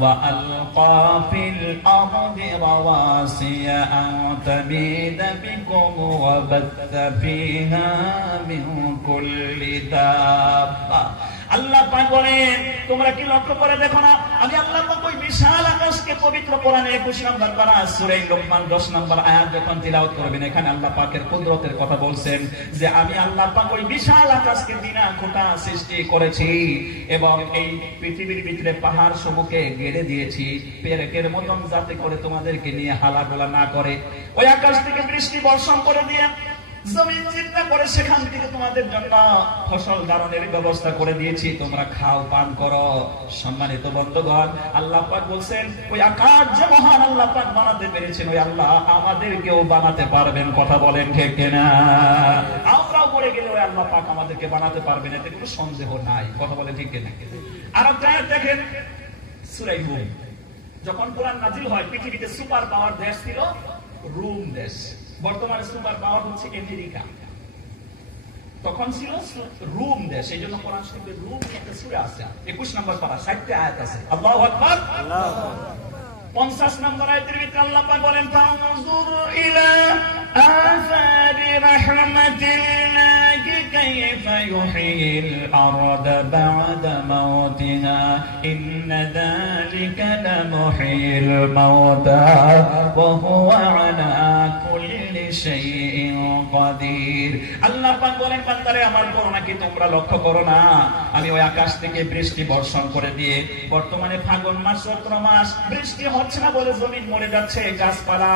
وألقى في الأرض رواسي أن تميد بكم وبث فيها من كل دابة আল্লাহ পাক বলেন তোমরা কি লক্ষ্য করে দেখো না আমি আল্লাহ পাক ওই বিশাল আকাশকে পবিত্র কোরআনে 21 নম্বর পারা সূরা লোকমান 10 নম্বর আয়াত যখন তিলাওয়াত করবেন এখানে আল্লাহ পাকের কুদরতের কথা বলছেন যে আমি আল্লাহ পাক ওই বিশাল আকাশকে বিনা খোঁটা সৃষ্টি করেছি এবং এই পৃথিবীর ভিতরে পাহাড় সমূহকে গেড়ে দিয়েছি পেরেকের মতন যাতে করে তোমাদেরকে নিয়ে হালাগোলা না করে ওই আকাশ থেকে বৃষ্টি বর্ষণ করে দিয়ে জমিন চিন্তা করে সেখান থেকে তোমাদের জন্য ফসল ধারণের ব্যবস্থা করে দিয়েছি তোমরা খাও পান করো সম্মানিত বন্ধুগণ আল্লাহ পাক বলছেন ওই আকাশ যে মহান আল্লাহ পাক বানাতে পেরেছেন ওই আল্লাহ আমাদেরকেও বানাতে পারবেন কথা বলেন ঠিক কিনা আমরাও মরে গেলে ওই আল্লাহ পাক আমাদেরকে বানাতে পারবেন এতে কোনো সন্দেহ নাই কথা বলে ঠিক কিনা আর একটা দেখেন সূরা রুম যখন কোরআন নাজিল হয় পৃথিবীতে সুপার পাওয়ার দেশ ছিল রোম দেশ বর্তমানে সুপার পাওয়ার হচ্ছে আমেরিকা তখন ছিল রোম দেশ এইজন্য কোরআন শরীফে রোম একটা সূরা আছে 21 নম্বর পারা 60টি আয়াত আছে আল্লাহু আকবার আল্লাহু আকবার 50 নম্বর আয়াতের ভিতরে আল্লাহ পাক বলেন ফাউযুর ইলা আসারি রাহমাতিল্লাহি কাইফা ইউহিল আরদা বা'দা মাউতিহা ইন্না যালিকা লামুহিল মাউতা ওয়া হুয়া আলা কুল্লি শাইইন কাদির আল্লাহ পাক বলেন বান্দারে আমার করুণা কি তোমরা লক্ষ্য করো না আমি ওই আকাশ থেকে বৃষ্টি বর্ষণ করে দিয়ে বর্তমানে ফাগুন মাস চৈত্র মাস বৃষ্টি হচ্ছে না বলে জমিন মরে যাচ্ছে গাছপালা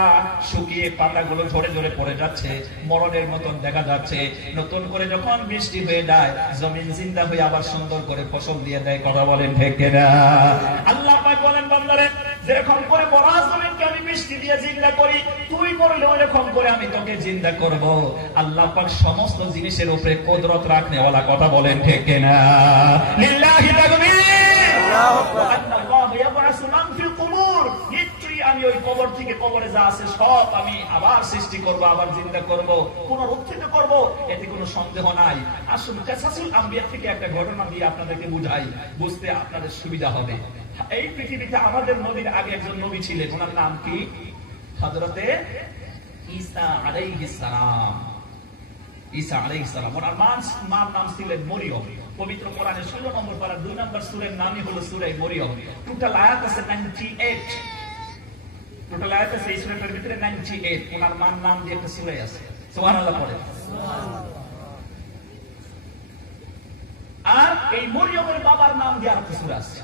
শুকিয়ে পাতাগুলো ঝরে ঝরে পড়ে যাচ্ছে মরণের মতন দেখা যাচ্ছে নতুন করে যখন বৃষ্টি হয়ে যায় জমিন জিন্দা হয়ে আবার সুন্দর করে ফসল দিয়ে দেয় কথা বলেন ঠিক কিনা আল্লাহ পাক বলেন বান্দারে যেরকম করে মরা জমিনকে আমি বৃষ্টি দিয়ে জিন্দা করি তুই করলে ওরকম করে আমি তোকে জিন্দা করব আল্লাহ পাক সমস্ত জিনিসের উপরে কুদরত রাখনেওয়ালা কথা বলেন ঠিক কিনা লিল্লাহি তাকবীর আল্লাহু আকবার আল্লাহু ইয়াবআসু মান ফিল কুবুর নিশ্চয়ই আমি ওই কবর থেকে কবরে যা আছে সব আমি আবার সৃষ্টি করব আবার জিন্দা করব পুনরুত্থিত করব এতে কোনো সন্দেহ নাই আসুন কাসাসুল আম্বিয়া থেকে একটা ঘটনা দিয়ে আপনাদেরকে বুঝাই বুঝতে আপনাদের সুবিধা হবে এই পৃথিবীতে আমাদের নবীর আগে একজন নবী ছিলেন ওনার নাম কি হযরতে ঈসা আলাইহিস সালাম ঈসা আলাইহিস সালাম ওনার মার নাম ছিলেন মরিয়ম পবিত্র কোরআনের 16 নম্বর পারা 2 নম্বর সূরার নামই হলো সূরা মরিয়ম টোটাল আয়াত আছে 98 টোটাল আয়াত আছে এই সূরাটার ভিতরে 98 ওনার মার নাম দিয়ে একটা সূরা আছে সুবহানাল্লাহ পড়ে আর এই মরিয়মের বাবার নাম দিয়ে একটা সূরা আছে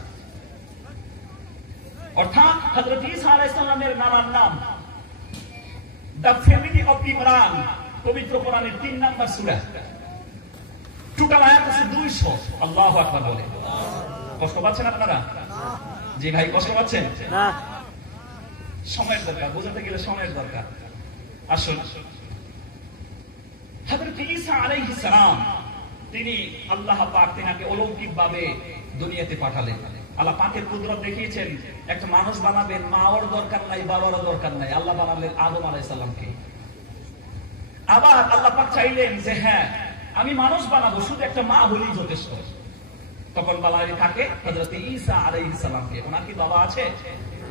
অর্থাৎ হযরত ঈসা আলাইহিস সালামের নানার নাম দ্য ফ্যামিলি অফ ইমরান পবিত্র কোরআনের 3 নম্বর সূরা টোটাল আয়াত আছে 200 আল্লাহু আকবার বলে কষ্ট পাচ্ছেন আপনারা জি ভাই কষ্ট পাচ্ছেন না সময়ের দরকার বোঝাতে গেলে সময়ের দরকার আসুন হযরত ঈসা আলাইহিস সালাম তিনি আল্লাহ পাক তিনাকে অলৌকিকভাবে দুনিয়াতে পাঠালেন আল্লাহ পাকের কুদরত দেখিয়েছেন একটা মানুষ বানাবেন মাওর দরকার নাই বাবারও দরকার নাই আল্লাহ বানালেন আদম আলাইহিস সালামকে আবার আল্লাহ পাক চাইলেন যে হ্যাঁ আমি মানুষ বানাবো শুধু একটা মা হলেই যথেষ্ট তখন বানালেন কাকে হযরত ঈসা আলাইহিস সালামকে ওনার কি বাবা আছে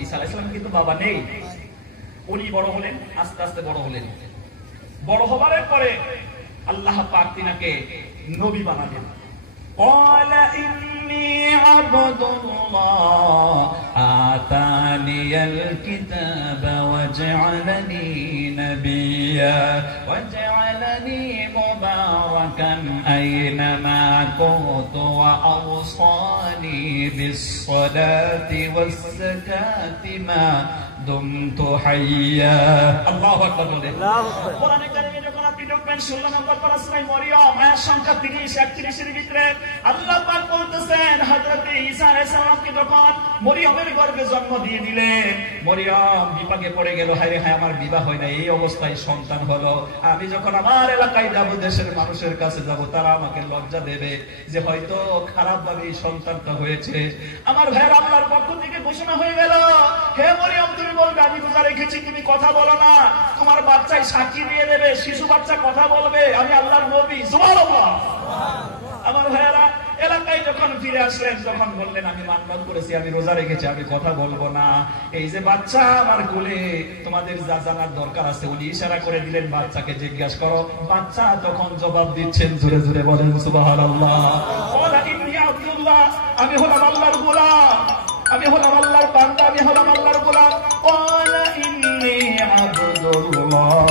ঈসা আলাইহিস সালাম কিন্তু বাবা নেই উনি বড় হলেন আস্তে আস্তে বড় হলেন বড় হবার পরে আল্লাহ পাক তিনাকে নবী বানালেন قال إني عبد الله آتاني الكتاب وجعلني نبيا وجعلني مباركا أينما كنت وأوصاني بالصلاة والزكاة ما دمت حيا الله أكبر قرآن الكريم যখন আপনি দেখবেন 16 নম্বর পারা সূরা মরিয়ম আয়াত সংখ্যা 30 31 এর ভিতরে আল্লাহ পাক বলতেছেন হযরত ঈসা আলাইহিস সালামকে যখন মরিয়মের গর্ভে জন্ম দিয়ে দিলেন মরিয়ম বিপাকে পড়ে গেল হায় রে হায় আমার বিবাহ হয় না এই অবস্থায় সন্তান হলো আমি যখন আমার এলাকায় যাব দেশের মানুষের কাছে যাব তারা আমাকে লজ্জা দেবে যে হয়তো খারাপ ভাবে এই সন্তানটা হয়েছে আমার ভাইয়ের আল্লাহর পক্ষ থেকে ঘোষণা হয়ে গেল হে মরিয়ম তুমি বলবে আমি রোজা রেখেছি তুমি কথা বলো না তোমার বাচ্চাই সাক্ষী দিয়ে দেবে শিশু বাচ্চা কথা বলবে আমি আল্লাহর নবী সুবহানাল্লাহ আমার ভাইয়েরা এলাকায় যখন ফিরে আসলেন তখন বললেন আমি মান্নাত করেছি, আমি রোজা রেখেছি, আমি কথা বলবো না। এই যে বাচ্চা আমার কোলে, তোমাদের যা জানার দরকার আছে। উনি ইশারা করে দিলেন বাচ্চাকে জিজ্ঞাসা করো। বাচ্চা তখন জবাব দিচ্ছেন, জোরে জোরে বলেন সুবহানাল্লাহ। ওয়ালা ইন্নী আব্দুল্লাহ, আমি হলাম আল্লাহর গোলাম, আমি হলাম আল্লাহর বান্দা, আমি হলাম আল্লাহর গোলাম। ওয়ালা ইন্নী আব্দুল্লাহ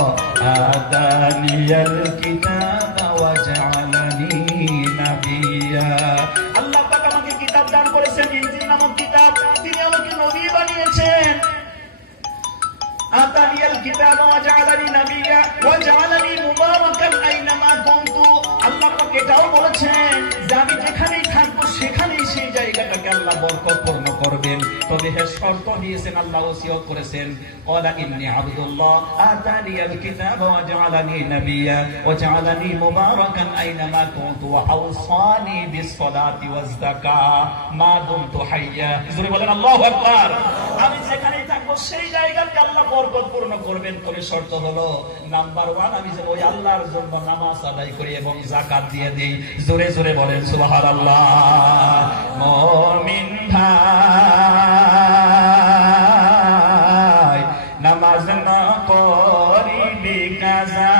আতানিয়াল কিতাবা ওয়া জাআলানি নাবিয়্যা। আল্লাহ পাক আমাকে কিতাব দান করেছেন, ইনজিল নামক কিতাব। তিনি আমাকে নবী বানিয়েছেন। আতানিয়াল কিতাবা ওয়া জাআলানি নাবিয়্যা ওয়া জাআলানি মুবারাকান আইনামা কুনতু। আল্লাহ পাক এটাও বলেছেন যে আমি যেখানেই থাকবো সেখানেই সেই জায়গাটাকে আল্লাহ বরকতপূর্ণ করবেন। তবে হে শর্ত দিয়েছেন, আল্লাহ ওসিয়ত করেছেন, ওয়ালা ইন্নী আব্দুল্লাহ আতানিয়াল কিতাবা ওয়া জাআলানি নাবিয়্যা ওয়া জাআলানি মুবারাকান আইনামা কুনতু ওয়া আওসানি বিস-সালাতি ওয়াজ-যাকাহ মা দুমতু হাইয়্যা। জোরে বলেন আল্লাহু আকবার। আমি যেখানেই থাকবো সেই জায়গাকে আল্লাহ বরকতপূর্ণ করবেন। তবে শর্ত হলো নাম্বার 1, আমি যেন ওই আল্লাহর জন্য নামাজ আদায় করি এবং যাকাত দিয়ে দেই। জোরে জোরে বলেন সুবহানাল্লাহ। মুমিন ভাই নামাজ না পড়িবি কাজা,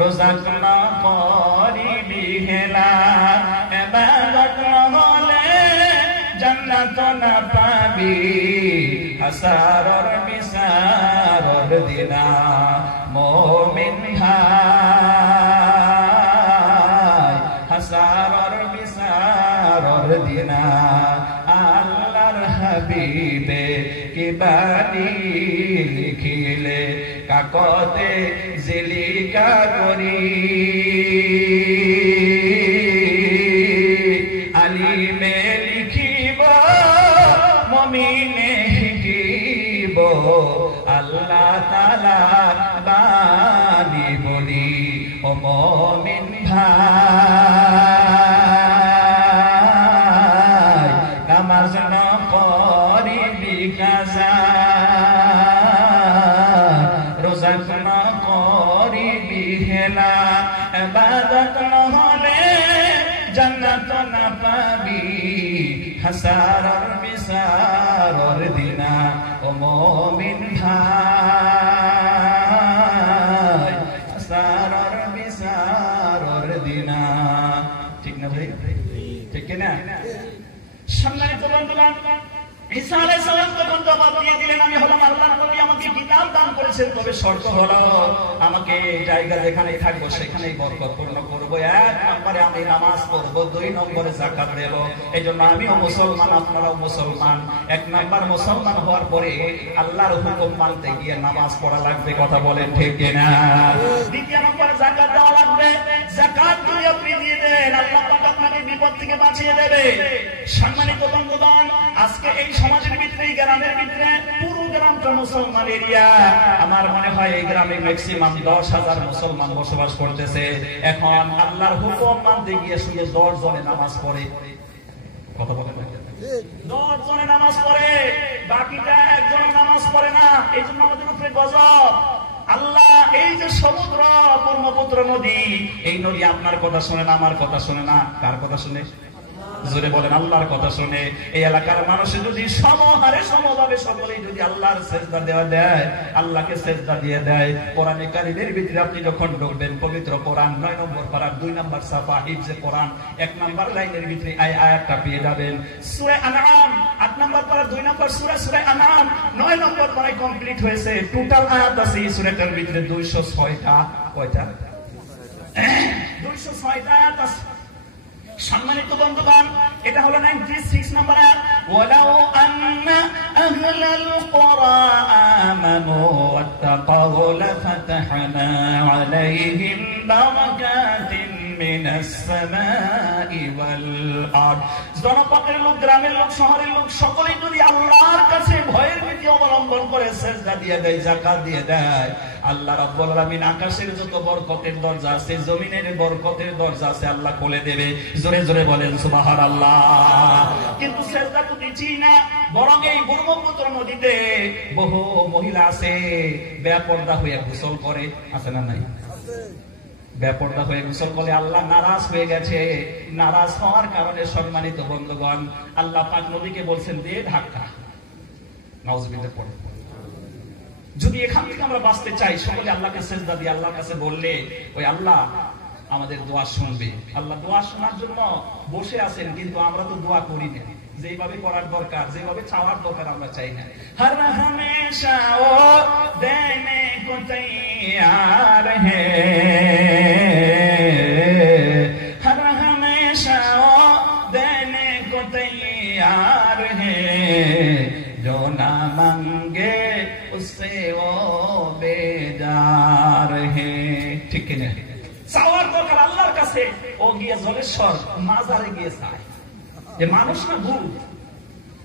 রোজা না পড়িবি হেলা, ইবাদত না হলে জান্নাত না পাবি, হাসারর মিসারর দিনা। মুমিন ভাই হাসারর মিসারর দিনা, আল্লাহর হাবিবে কি বাণী লিখিলে কাকতে জিলিকা করি, আলিমে লিখিব মুমিনে লিখিব, আল্লাহ তাআলা বাণী বলি। ও মুমিন ভাই নামাজ না পড়িবি কাজা, রোজা না করিবি হেলা, ইবাদত না হলে জান্নাত না পাবি, হাসারর মিসারর দিনা। ও মুমিন ভাই হাসারর মিসারর দিনা। ঠিক না ভাই? ঠিক না? সম্মানিত বন্ধুগণ, ঈসা আলাইহিস সালাম তখন জবাব দিয়ে দিলেন, আমি হলাম আল্লাহর নবী, আমাকে কিতাব দান করেছেন। তবে শর্ত হলো আমাকে জায়গা যেখানেই থাকবো সেখানেই বরকতপূর্ণ করবো। 1 নম্বরে আমি নামাজ পড়বো, 2 নম্বরে যাকাত দেব। এই জন্য আমিও মুসলমান, আপনারাও মুসলমান। 1 নম্বর মুসলমান হওয়ার পরে আল্লাহর হুকুম মানতে গিয়ে নামাজ পড়া লাগবে। কথা বলেন ঠিক কিনা? 2 নম্বরে যাকাত দেওয়া লাগবে। যাকাত যদি আপনি দিয়ে দেন, আল্লাহ পাক আপনাকে বিপদ থেকে বাঁচিয়ে দেবে। সম্মানিত বন্ধুগণ, আজকে এই সমাজের ভিতরে, গ্রামের ভিতরে, পুরো গ্রামটা মুসলমান এরিয়া। আমার মনে হয় এই গ্রামে ম্যাক্সিমাম 10,000 মুসলমান বসবাস করতেছে। এখন আল্লাহর হুকুম মানতে গিয়ে শুধু 10 জনে নামাজ পড়ে। কথা বলেন, 10 জনে নামাজ পড়ে, বাকিটা একজন নামাজ পড়ে না। এই জন্য আমাদের উপরে গজব। আল্লাহ এই যে সমুদ্র, ব্রহ্মপুত্র নদী, এই নদী আপনার কথা শুনে না, আমার কথা শুনে না। কার কথা শুনে? জোরে বলেন আল্লাহর কথা শুনে। এই এলাকার মানুষ যদি সমহারে সমভাবে সকলেই যদি আল্লাহর সেজদা দেওয়া দেয়, আল্লাহকে সেজদা দিয়ে দেয়। কোরআনে কারীমের ভিতরে আপনি যখন ঢুকবেন, পবিত্র কোরআন 9 নম্বর পারা 2 নম্বর সাফা হিফজে কোরআন 1 নম্বর লাইনের ভিতরে এই আয়াতটা পেয়ে যাবেন। সূরা আনআম 8 নম্বর পারা 2 নম্বর সূরা, সূরা আনআম 9 নম্বর পারায় কমপ্লিট হয়েছে। টোটাল আয়াত আছে এই সূরাটার ভিতরে 206টা। কয়টা? 206টা আয়াত আছে। সম্মানিত বন্ধুগণ, এটা হলো 96 নম্বর আয়াত। ওয়ালাউ আন্না আহলাল কুরা আমানু ওয়াত্তাকাউ লাফাতাহনা আলাইহিম বারাকাতিন মিনাস সামাই ওয়াল আরদ। জনপদের লোক, গ্রামের লোক, শহরের লোক সকলেই যদি আল্লাহর কাছে ভয়ের ভীতি অবলম্বন করে সিজদা দিয়ে দেয়, যাকাত দিয়ে দেয়, আল্লাহ রাব্বুল আলামিন আকাশের যত বরকতের দরজা আছে, জমিনের বরকতের দরজা আছে, আল্লাহ খুলে দেবে। জোরে জোরে বলেন সুবহানাল্লাহ। কিন্তু সিজদা তো দিচ্ছি না, বরং এই ব্রহ্মপুত্র নদীতে বহু মহিলা আছে বেপরদা হয়ে গোসল করে। আছে না নাই? বেপরদা হয়ে গোসল করলে আল্লাহ নারাজ হয়ে গেছে। নারাজ হওয়ার কারণে সম্মানিত বন্ধুগণ আল্লাহ পাক নবীকে বলছেন দে ধাক্কা। নাউজুবিল্লাহ পড়ে। যদি এখান থেকে আমরা বাঁচতে চাই সকলে আল্লাহকে সিজদা দিয়ে আল্লাহর কাছে বললে ওই আল্লাহ আমাদের দোয়া শুনবে। আল্লাহ দোয়া শোনার জন্য বসে আছেন, কিন্তু আমরা তো দোয়া করি না। যেভাবে করার দরকার, যেভাবে চাওয়ার দরকার আমরা চাই না। হর হমেশা ও দেনে কো তৈয়ার হে, হর হমেশা ও দেনে কো তৈয়ার হে, जो ना मांगे उससे वो बेजार है। ঠিক কিনা? চাওয়ার দরকার আল্লাহর কাছে। ও গিয়ে জলেশ্বর মাজারে গিয়ে চায়। যে মানুষ না ভুল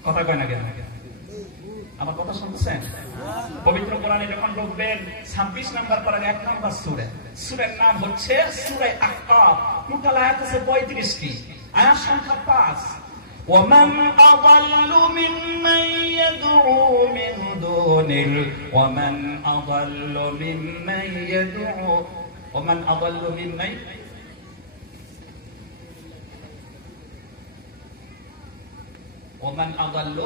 কথা কয় না কেন? আমার কথা শুনছেন? পবিত্র কোরআনে যখন ঢুকবেন 26 নম্বর পারার 1 নম্বর সূরা, সূরার নাম হচ্ছে সূরা আহকাফ। টোটাল আয়াত আছে 35টি, আয়াত সংখ্যা 5। ومن أضل ممن يدعو من دون ومن أضل ممن يدعو ومن أضل ممن ومن أضل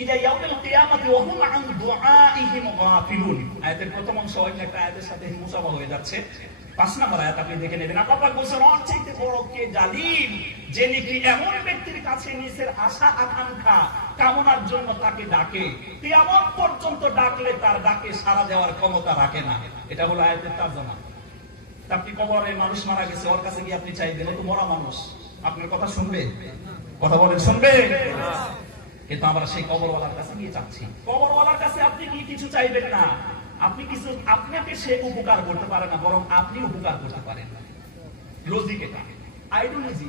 إلى يوم القيامة وهم عن دعائهم غافلون। আয়াতের প্রথম অংশ একটা আয়াতের সাথে মুসাফা হয়ে যাচ্ছে। 5 নম্বর আয়াত আপনি দেখে নেবেন। আল্লাহ বলছেন ওর চাইতে বড় কে জালিম, যে নাকি এমন ব্যক্তির কাছে নিজের আশা আকাঙ্ক্ষা কামনার জন্য তাকে ডাকে, কিয়ামত পর্যন্ত ডাকলে তার ডাকে সাড়া দেওয়ার ক্ষমতা রাখে না। এটা হলো আয়াতের তরজমা। আপনি কবরে মানুষ মারা গেছে, ওর কাছে গিয়ে আপনি চাইবেন, ও তো মরা মানুষ, আপনার কথা শুনবে? কথা বলেন, শুনবে? কিন্তু আমরা সেই কবরওয়ালার কাছে গিয়ে চাচ্ছি। কবরওয়ালার কাছে আপনি কি কিছু চাইবেন না, আপনি কিছু, আপনাকে সে উপকার করতে পারে না, বরং আপনি উপকার করতে পারেন। লজিক এটা, আইডিওলজি।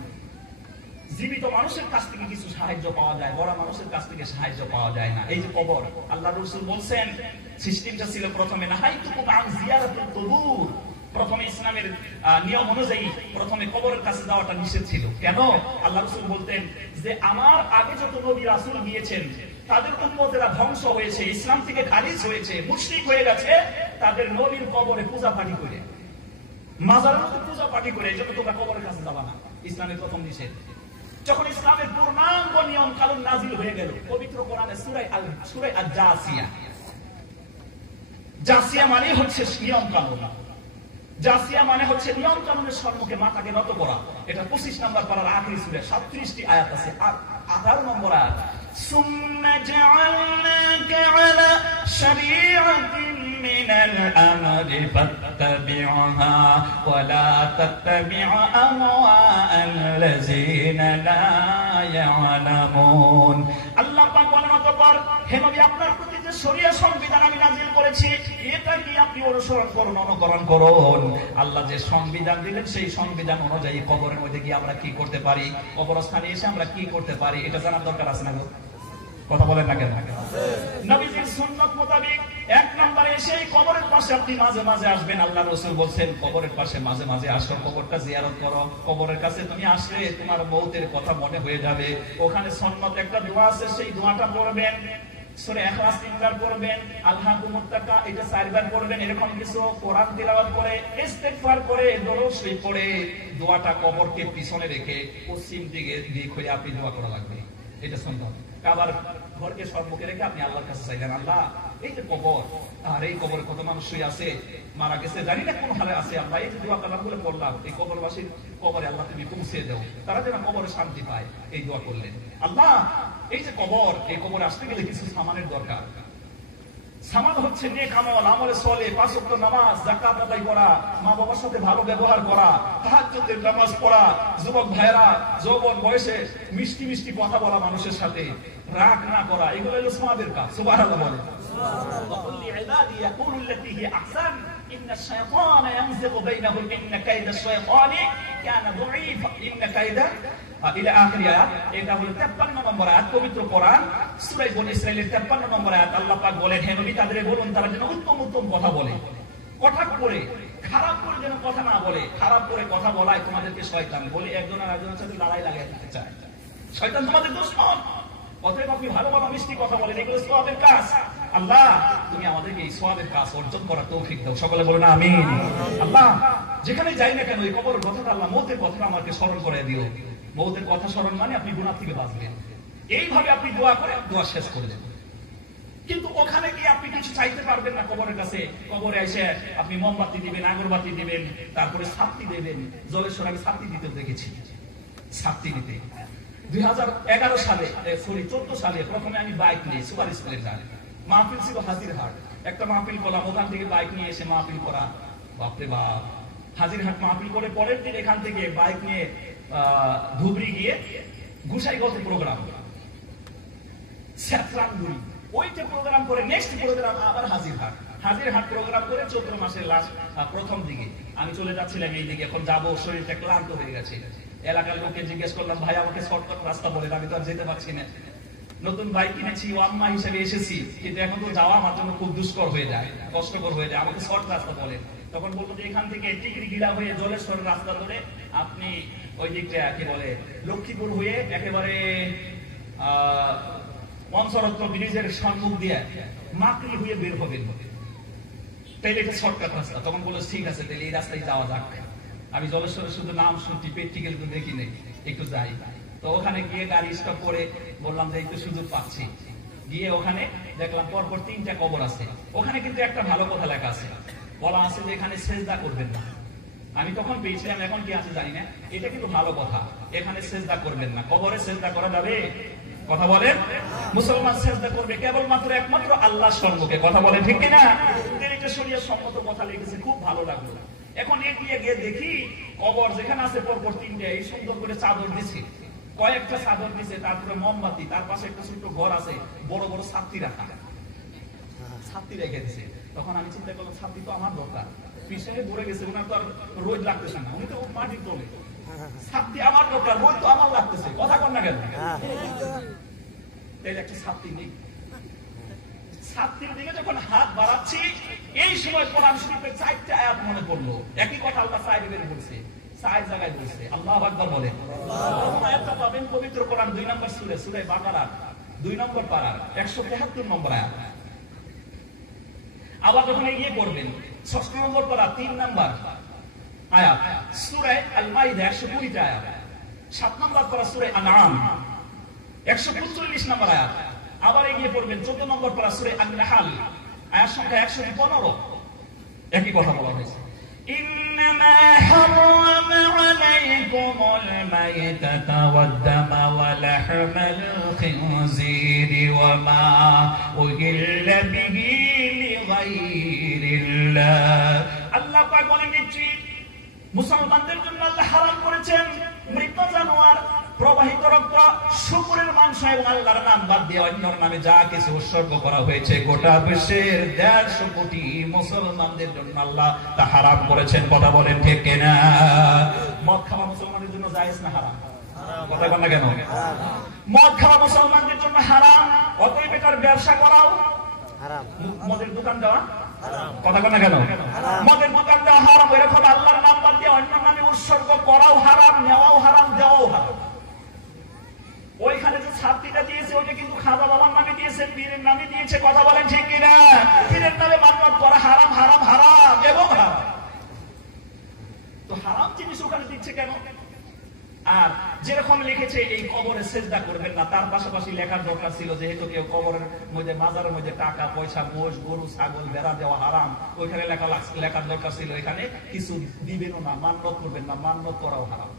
জীবিত মানুষের কাছ থেকে কিছু সাহায্য পাওয়া যায়, মরা মানুষের কাছ থেকে সাহায্য পাওয়া যায় না। এই যে কবর, আল্লাহ রাসূল বলছেন সিস্টেমটা ছিল প্রথমে নাহাইতুকুম আন জিয়ারাতুল কুবুর। প্রথমে ইসলামের নিয়ম অনুযায়ী প্রথমে কবরের কাছে যাওয়াটা নিষেধ ছিল। কেন? আল্লাহ রাসূল বলতেন যে আমার আগে যত নবী রাসূল গিয়েছেন তাদের উম্মতেরা ধ্বংস হয়েছে, ইসলাম থেকে খারিজ হয়েছে, মুশরিক হয়ে গেছে, তাদের নবীর কবরে পূজা পাঠি করে, মাজারের মধ্যে পূজা পাঠি করে। এই জন্য তোমরা কবরের কাছে যাবা না, ইসলামের প্রথম নিষেধ। যখন ইসলামের পূর্ণাঙ্গ নিয়ম কানুন নাজিল হয়ে গেল, পবিত্র কোরআনে সূরা আল-জাসিয়া, জাসিয়া মানে হচ্ছে নিয়ম কানুন, জাসিয়া মানে হচ্ছে নিয়ম কানুনের সম্মুখে মাথাকে নত করা। এটা 25 নম্বর পারার আখেরি সূরা, 37টি আয়াত আছে। আর 18 নম্বর আয়াত, সুম্মা জাআলনাকা আলা শারিআতিন মিনাল আমরি ফাত্তাবি'হা ওয়া লা তাত্তাবি' আহওয়া'আল্লাযীনা লা ইয়া'লামুন। আল্লাহ পাক বলেন, অতঃপর হে নবী আপনার প্রতি যে শরিয়া সংবিধান আমি নাযিল করেছি এটা কি আপনি অনুসরণ করুন, অনুকরণ করুন। আল্লাহ যে সংবিধান দিলেন সেই সংবিধান অনুযায়ী কবরের মধ্যে গিয়ে আমরা কি করতে পারি, কবরস্থানে এসে আমরা কি করতে পারি, এটা জানার দরকার আছে না? কথা বলেন না কেন? নবীজির সুন্নাত মোতাবেক 1 নম্বরে এসে কবরের পাশে আপনি মাঝে মাঝে আসবেন। আল্লাহ রাসূল বলছেন কবরের পাশে মাঝে মাঝে আসো, কবরটা জিয়ারত করো। কবরের কাছে তুমি আসলে তোমার মৌতের কথা মনে হয়ে যাবে। ওখানে সুন্নাত একটা দোয়া আছে, সেই দোয়াটা পড়বেন। সূরা ইখলাস 3 বার পড়বেন, আলহাকুমুত তাকা এটা 4 বার পড়বেন। এরকম কিছু কোরআন তিলাওয়াত করে, ইস্তিগফার করে, দরুদ শরীফ পড়ে দোয়াটা কবরকে পিছনে রেখে পশ্চিম দিকে দিক হয়ে আপনি দোয়া করা লাগবে। এটা সুন্নাত। কাবার ঘরকে সম্মুখে রেখে আপনি আল্লাহর কাছে চাইলেন, আল্লাহ এই যে কবর, আর এই কবরে কত মানুষ শুয়ে আছে, মারা গেছে, জানি না কোন হালে আছে, আমরা এই যে দোয়া কালামগুলো পড়লাম, এই কবরবাসীর কবরে আল্লাহ তুমি পৌঁছে দাও, তারা যেন কবরে শান্তি পায়, এই দোয়া করলেন। আল্লাহ এই যে কবর, এই কবরে আসতে গেলে কিছু সামানের দরকার। সামান হচ্ছে নেক আমল, আমলে সলে, 5 ওয়াক্ত নামাজ, যাকাত আদায় করা, মা বাবার সাথে ভালো ব্যবহার করা, তাহাজ্জুদের নামাজ পড়া, যুবক ভাইরা যৌবন বয়সে মিষ্টি মিষ্টি কথা বলা, মানুষের সাথে রাগ না করা, এগুলো হলো সওয়াবের কাজ। সুবহানাল্লাহ বলে। সুবহানাল্লাহ। কুল্লি ইবাদি ইয়াকুলু আল্লাতী হিয়া আহসান ইন্নাশ শাইতানা ইয়ানজিগু বাইনাহুম ইন্না কাইদাশ শাইতানি কানা দাঈফা ইন্না কাইদা ইলা আখির আয়াত। এটা হলো 53 নম্বর আয়াত, পবিত্র কোরআন সূরা বনী ইসরাঈলের 53 নম্বর আয়াত। আল্লাহ পাক বলেন, হে নবী তাদের বলুন তারা যেন উত্তম উত্তম কথা বলে, কথা করে খারাপ করে যেন কথা না বলে। খারাপ করে কথা বলায় তোমাদেরকে শয়তান বলে একজন আর একজনের সাথে লড়াই লাগাই দিতে চায়। শয়তান তোমাদের দুশমন। অতএব আপনি ভালো ভালো মিষ্টি কথা বলেন, এগুলো সওয়াবের কাজ। আল্লাহ তুমি আমাদেরকে এই সওয়াবের কাজ অর্জন করার তৌফিক দাও। সকলে বলুন আমিন। আল্লাহ যেখানে যাই না কেন এই কবরের কথাটা আল্লাহ মৌতের কথাটা আমাকে স্মরণ করে দিও। মৌতের কথা স্মরণ মানে আপনি গুনাহ থেকে বাঁচবেন। এইভাবে আপনি দোয়া করে দোয়া শেষ করে দেবেন। কিন্তু ওখানে গিয়ে আপনি কিছু চাইতে পারবেন না কবরের কাছে। কবরে এসে আপনি মোমবাতি দিবেন, আগরবাতি দিবেন, তারপরে ছাত্তি দেবেন। জলেশ্বর আমি ছাত্তি দিতে দেখেছি, ছাত্তি দিতে 2011 সালে 14 সালে প্রথমে আমি বাইক নিয়ে সুপার স্কুলে যাই। মাহফিল ছিল হাজিরহাট, একটা মাহফিল করলাম, ওখান থেকে বাইক নিয়ে এসে মাহফিল করা। বাপরে বাপ, হাজিরহাট মাহফিল করে পরের দিন এখান থেকে বাইক নিয়ে ধুবড়ি গিয়ে গুসাইগঞ্জে প্রোগ্রাম, স্যাতরানগুড়ি ওইটা প্রোগ্রাম করে নেক্সট প্রোগ্রাম আবার হাজিরহাট প্রোগ্রাম করে চৈত্র মাসের লাস্ট প্রথম দিকে আমি চলে যাচ্ছিলাম এই দিকে। এখন যাবো, শরীরটা ক্লান্ত হয়ে গেছে। এলাকার লোককে জিজ্ঞেস করলাম, ভাই আমাকে শর্টকাট রাস্তা বলেন, আমি তো আর যেতে পারছি না। নতুন বাইক কিনেছি, ওয়াম্মা হিসেবে এসেছি, কিন্তু এখন তো যাওয়া আমার জন্য খুব দুষ্কর হয়ে যায়, কষ্টকর হয়ে যায়, আমাকে শর্ট রাস্তা বলেন। তখন বলবো যে এখান থেকে টিকরি গিলা হয়ে জলেশ্বরের রাস্তা ধরে আপনি ওই দিকটা কি বলে লক্ষ্মীপুর হয়ে একেবারে পঞ্চরত্ন ব্রিজের সম্মুখ দিয়ে মাকড়ি হয়ে বের হবেন, তাইলে এটা শর্টকাট রাস্তা। তখন বললো ঠিক আছে, তাহলে এই রাস্তায় যাওয়া যাক। আমি জলেশ্বরের শুধু নাম শুনছি, প্র্যাকটিক্যাল তো দেখি নেই, একটু যাই। তো ওখানে গিয়ে গাড়ি স্টপ করে বললাম যে একটু সুযোগ পাচ্ছি। গিয়ে ওখানে দেখলাম পরপর 3টা কবর আছে। ওখানে কিন্তু একটা ভালো কথা লেখা আছে, বলা আছে যে এখানে সেজদা করবেন না। আমি তখন পেয়েছিলাম, এখন কি আছে জানি না, এটা কিন্তু ভালো কথা। এখানে সেজদা করবেন না, কবরে সেজদা করা যাবে? কথা বলেন। মুসলমান সেজদা করবে কেবলমাত্র একমাত্র আল্লাহর সম্মুখে। কথা বলে ঠিক কিনা? এটা শরীয়ত সম্মত কথা লিখেছে, খুব ভালো লাগলো। এখন এগিয়ে গিয়ে দেখি কবর যেখানে আছে পরপর 3টে, এই সুন্দর করে চাদর দিছে, কয়েকটা চাদর দিছে, তারপরে মোমবাতি, তার পাশে একটা ছোট্ট ঘর আছে, বড় বড় ছাত্রী রাখা, ছাত্রী রেখে দিছে। তখন আমি চিন্তা করলাম, ছাত্রী তো আমার দরকার। পিছনে ঘুরে গেছে, ওনার তো আর রোদ লাগতেছে না, উনি তো মাটির তোলে। ছাত্রী আমার দরকার, রোদ তো আমার লাগতেছে। কথা কর না কেন? তাই একটা ছাত্রী নেই। ছাত্রীর দিকে যখন হাত বাড়াচ্ছি, এই সময় কোরআন শরীফের 4টা আয়াত মনে পড়লো। একই কথা আল্লাহ 4 বের বলছে, 4 জায়গায় বলছে। আল্লাহু আকবার বলেন। আয়াতটা পাবেন পবিত্র কোরআন 2 নম্বর সূরা, সূরা বাকারা 2 নম্বর পারা 173 নম্বর আয়াত। আবার যখন এগিয়ে পড়বেন 6 নম্বর পারা 3 নম্বর আয়াত, সূরা আল মাইদা 120টা আয়াত। 7 নম্বর পারা সূরা আনআম 145 নম্বর আয়াত। আবার এগিয়ে পড়বেন 14 নম্বর পারা সূরা আন-নাহল আয়াত সংখ্যা 115। একই কথা বলা হয়েছে, ইন্নামা হারামা আলাইকুমুল মাইতাতা ওয়াদ-দামা ওয়া লাহমাল খিনজিরি ওয়া মা উহিল্লা বিহি লিগাইরিল্লাহ। আল্লাহ পাক বলেন, নিশ্চয়ই মুসলমানদের জন্য আল্লাহ হারাম করেছেন মৃত জানোয়ার, প্রবাহিত রক্ত, শুকরের মাংস এবং আল্লাহর নাম বাদ দিয়ে অন্যর নামে যা কিছু উৎসর্গ করা হয়েছে, গোটা বিশ্বের 150 কোটি মুসলমানদের জন্য আল্লাহ তা হারাম করেছেন। কথা বলেন ঠিক কিনা? মদ খাওয়া মুসলমানদের জন্য জায়েজ না হারাম? কথা বল না কেন? মদ খাওয়া মুসলমানদের জন্য হারাম, অতএব এটার ব্যবসা করাও হারাম। মদের দোকান দেওয়া কথা বল না কেন? মদের দোকান দেওয়া হারাম। এরকম আল্লাহর নাম বাদ দিয়ে অন্য নামে উৎসর্গ করাও হারাম, নেওয়াও হারাম, দেওয়াও হারাম। ওইখানে যে ছাত্রীটা দিয়েছে ওইটা কিন্তু খাজা বাবার নামে দিয়েছে, পীরের নামে দিয়েছে। কথা বলেন ঠিক কিনা? পীরের নামে মান্যত করা হারাম, হারাম, হারাম এবং হারাম। তো হারাম জিনিস ওখানে দিচ্ছে কেন? আর যেরকম লিখেছে এই কবরে সেজদা করবেন না, তার পাশাপাশি লেখার দরকার ছিল, যেহেতু কেউ কবরের মধ্যে মাজারের মধ্যে টাকা পয়সা, মোষ, গরু, ছাগল, বেড়া দেওয়া হারাম, ওইখানে লেখার দরকার ছিল এখানে কিছু দিবেনও না, মান্যত করবেন না, মান্যত করাও হারাম।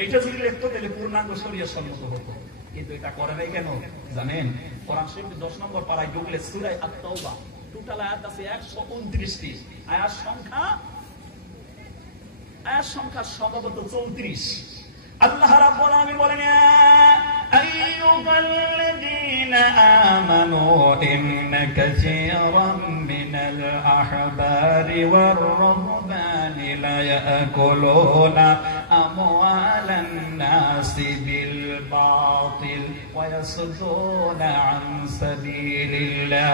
এইটা যদি লিখতো তাহলে পূর্ণাঙ্গ শরীয়ত সম্মত হতো, কিন্তু এটা করে নাই কেন জানেন? কোরআন শরীফ 10 নম্বর পারায় ঢুকলে সূরা আত-তাওবা টোটাল আয়াত আছে 129টি, আয়াত সংখ্যা সম্ভবত 34। আল্লাহ রাব্বুল আলামিন বলেন, আইয়ুহাল্লাযীনা আমানু ইন্না কাসীরাম মিনাল আহবারি ওয়ার রুহবানি লা ইয়াকুলুনা আমওয়ালান নাসি বিল বাতিল ওয়ায়াসুদুনা আন সাবিলিল্লাহ।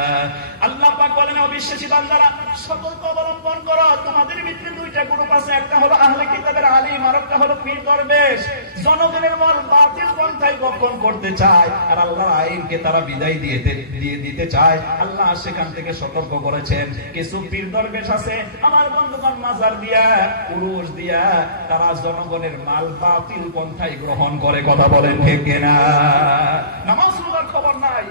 আল্লাহ পাক বলেন, অবিশ্বাসী বান্দারা সতর্ক অবলম্বন করো, তোমাদের ভিতরে দুইটা গ্রুপ আছে, একটা হলো আহলে কিতাবের আলিম, আর একটা হলো পীর দরবেশ। জনগণের মন বাতিল পন্থায় বক্ষণ করতে চায়, আর আল্লাহর আইনকে তারা বিদায় দিয়ে দিতে চায়। আল্লাহ সেখান থেকে সতর্ক করেছেন। কিছু পীর দরবেশ আছে আমার বন্ধুগণ, মাজার দিয়া পুরুষ দিয়া তারা জনগণের মাল বাতিল পন্থায় গ্রহণ করে। কথা বলেন ঠিক কিনা? নামাজ রোজার খবর নাই,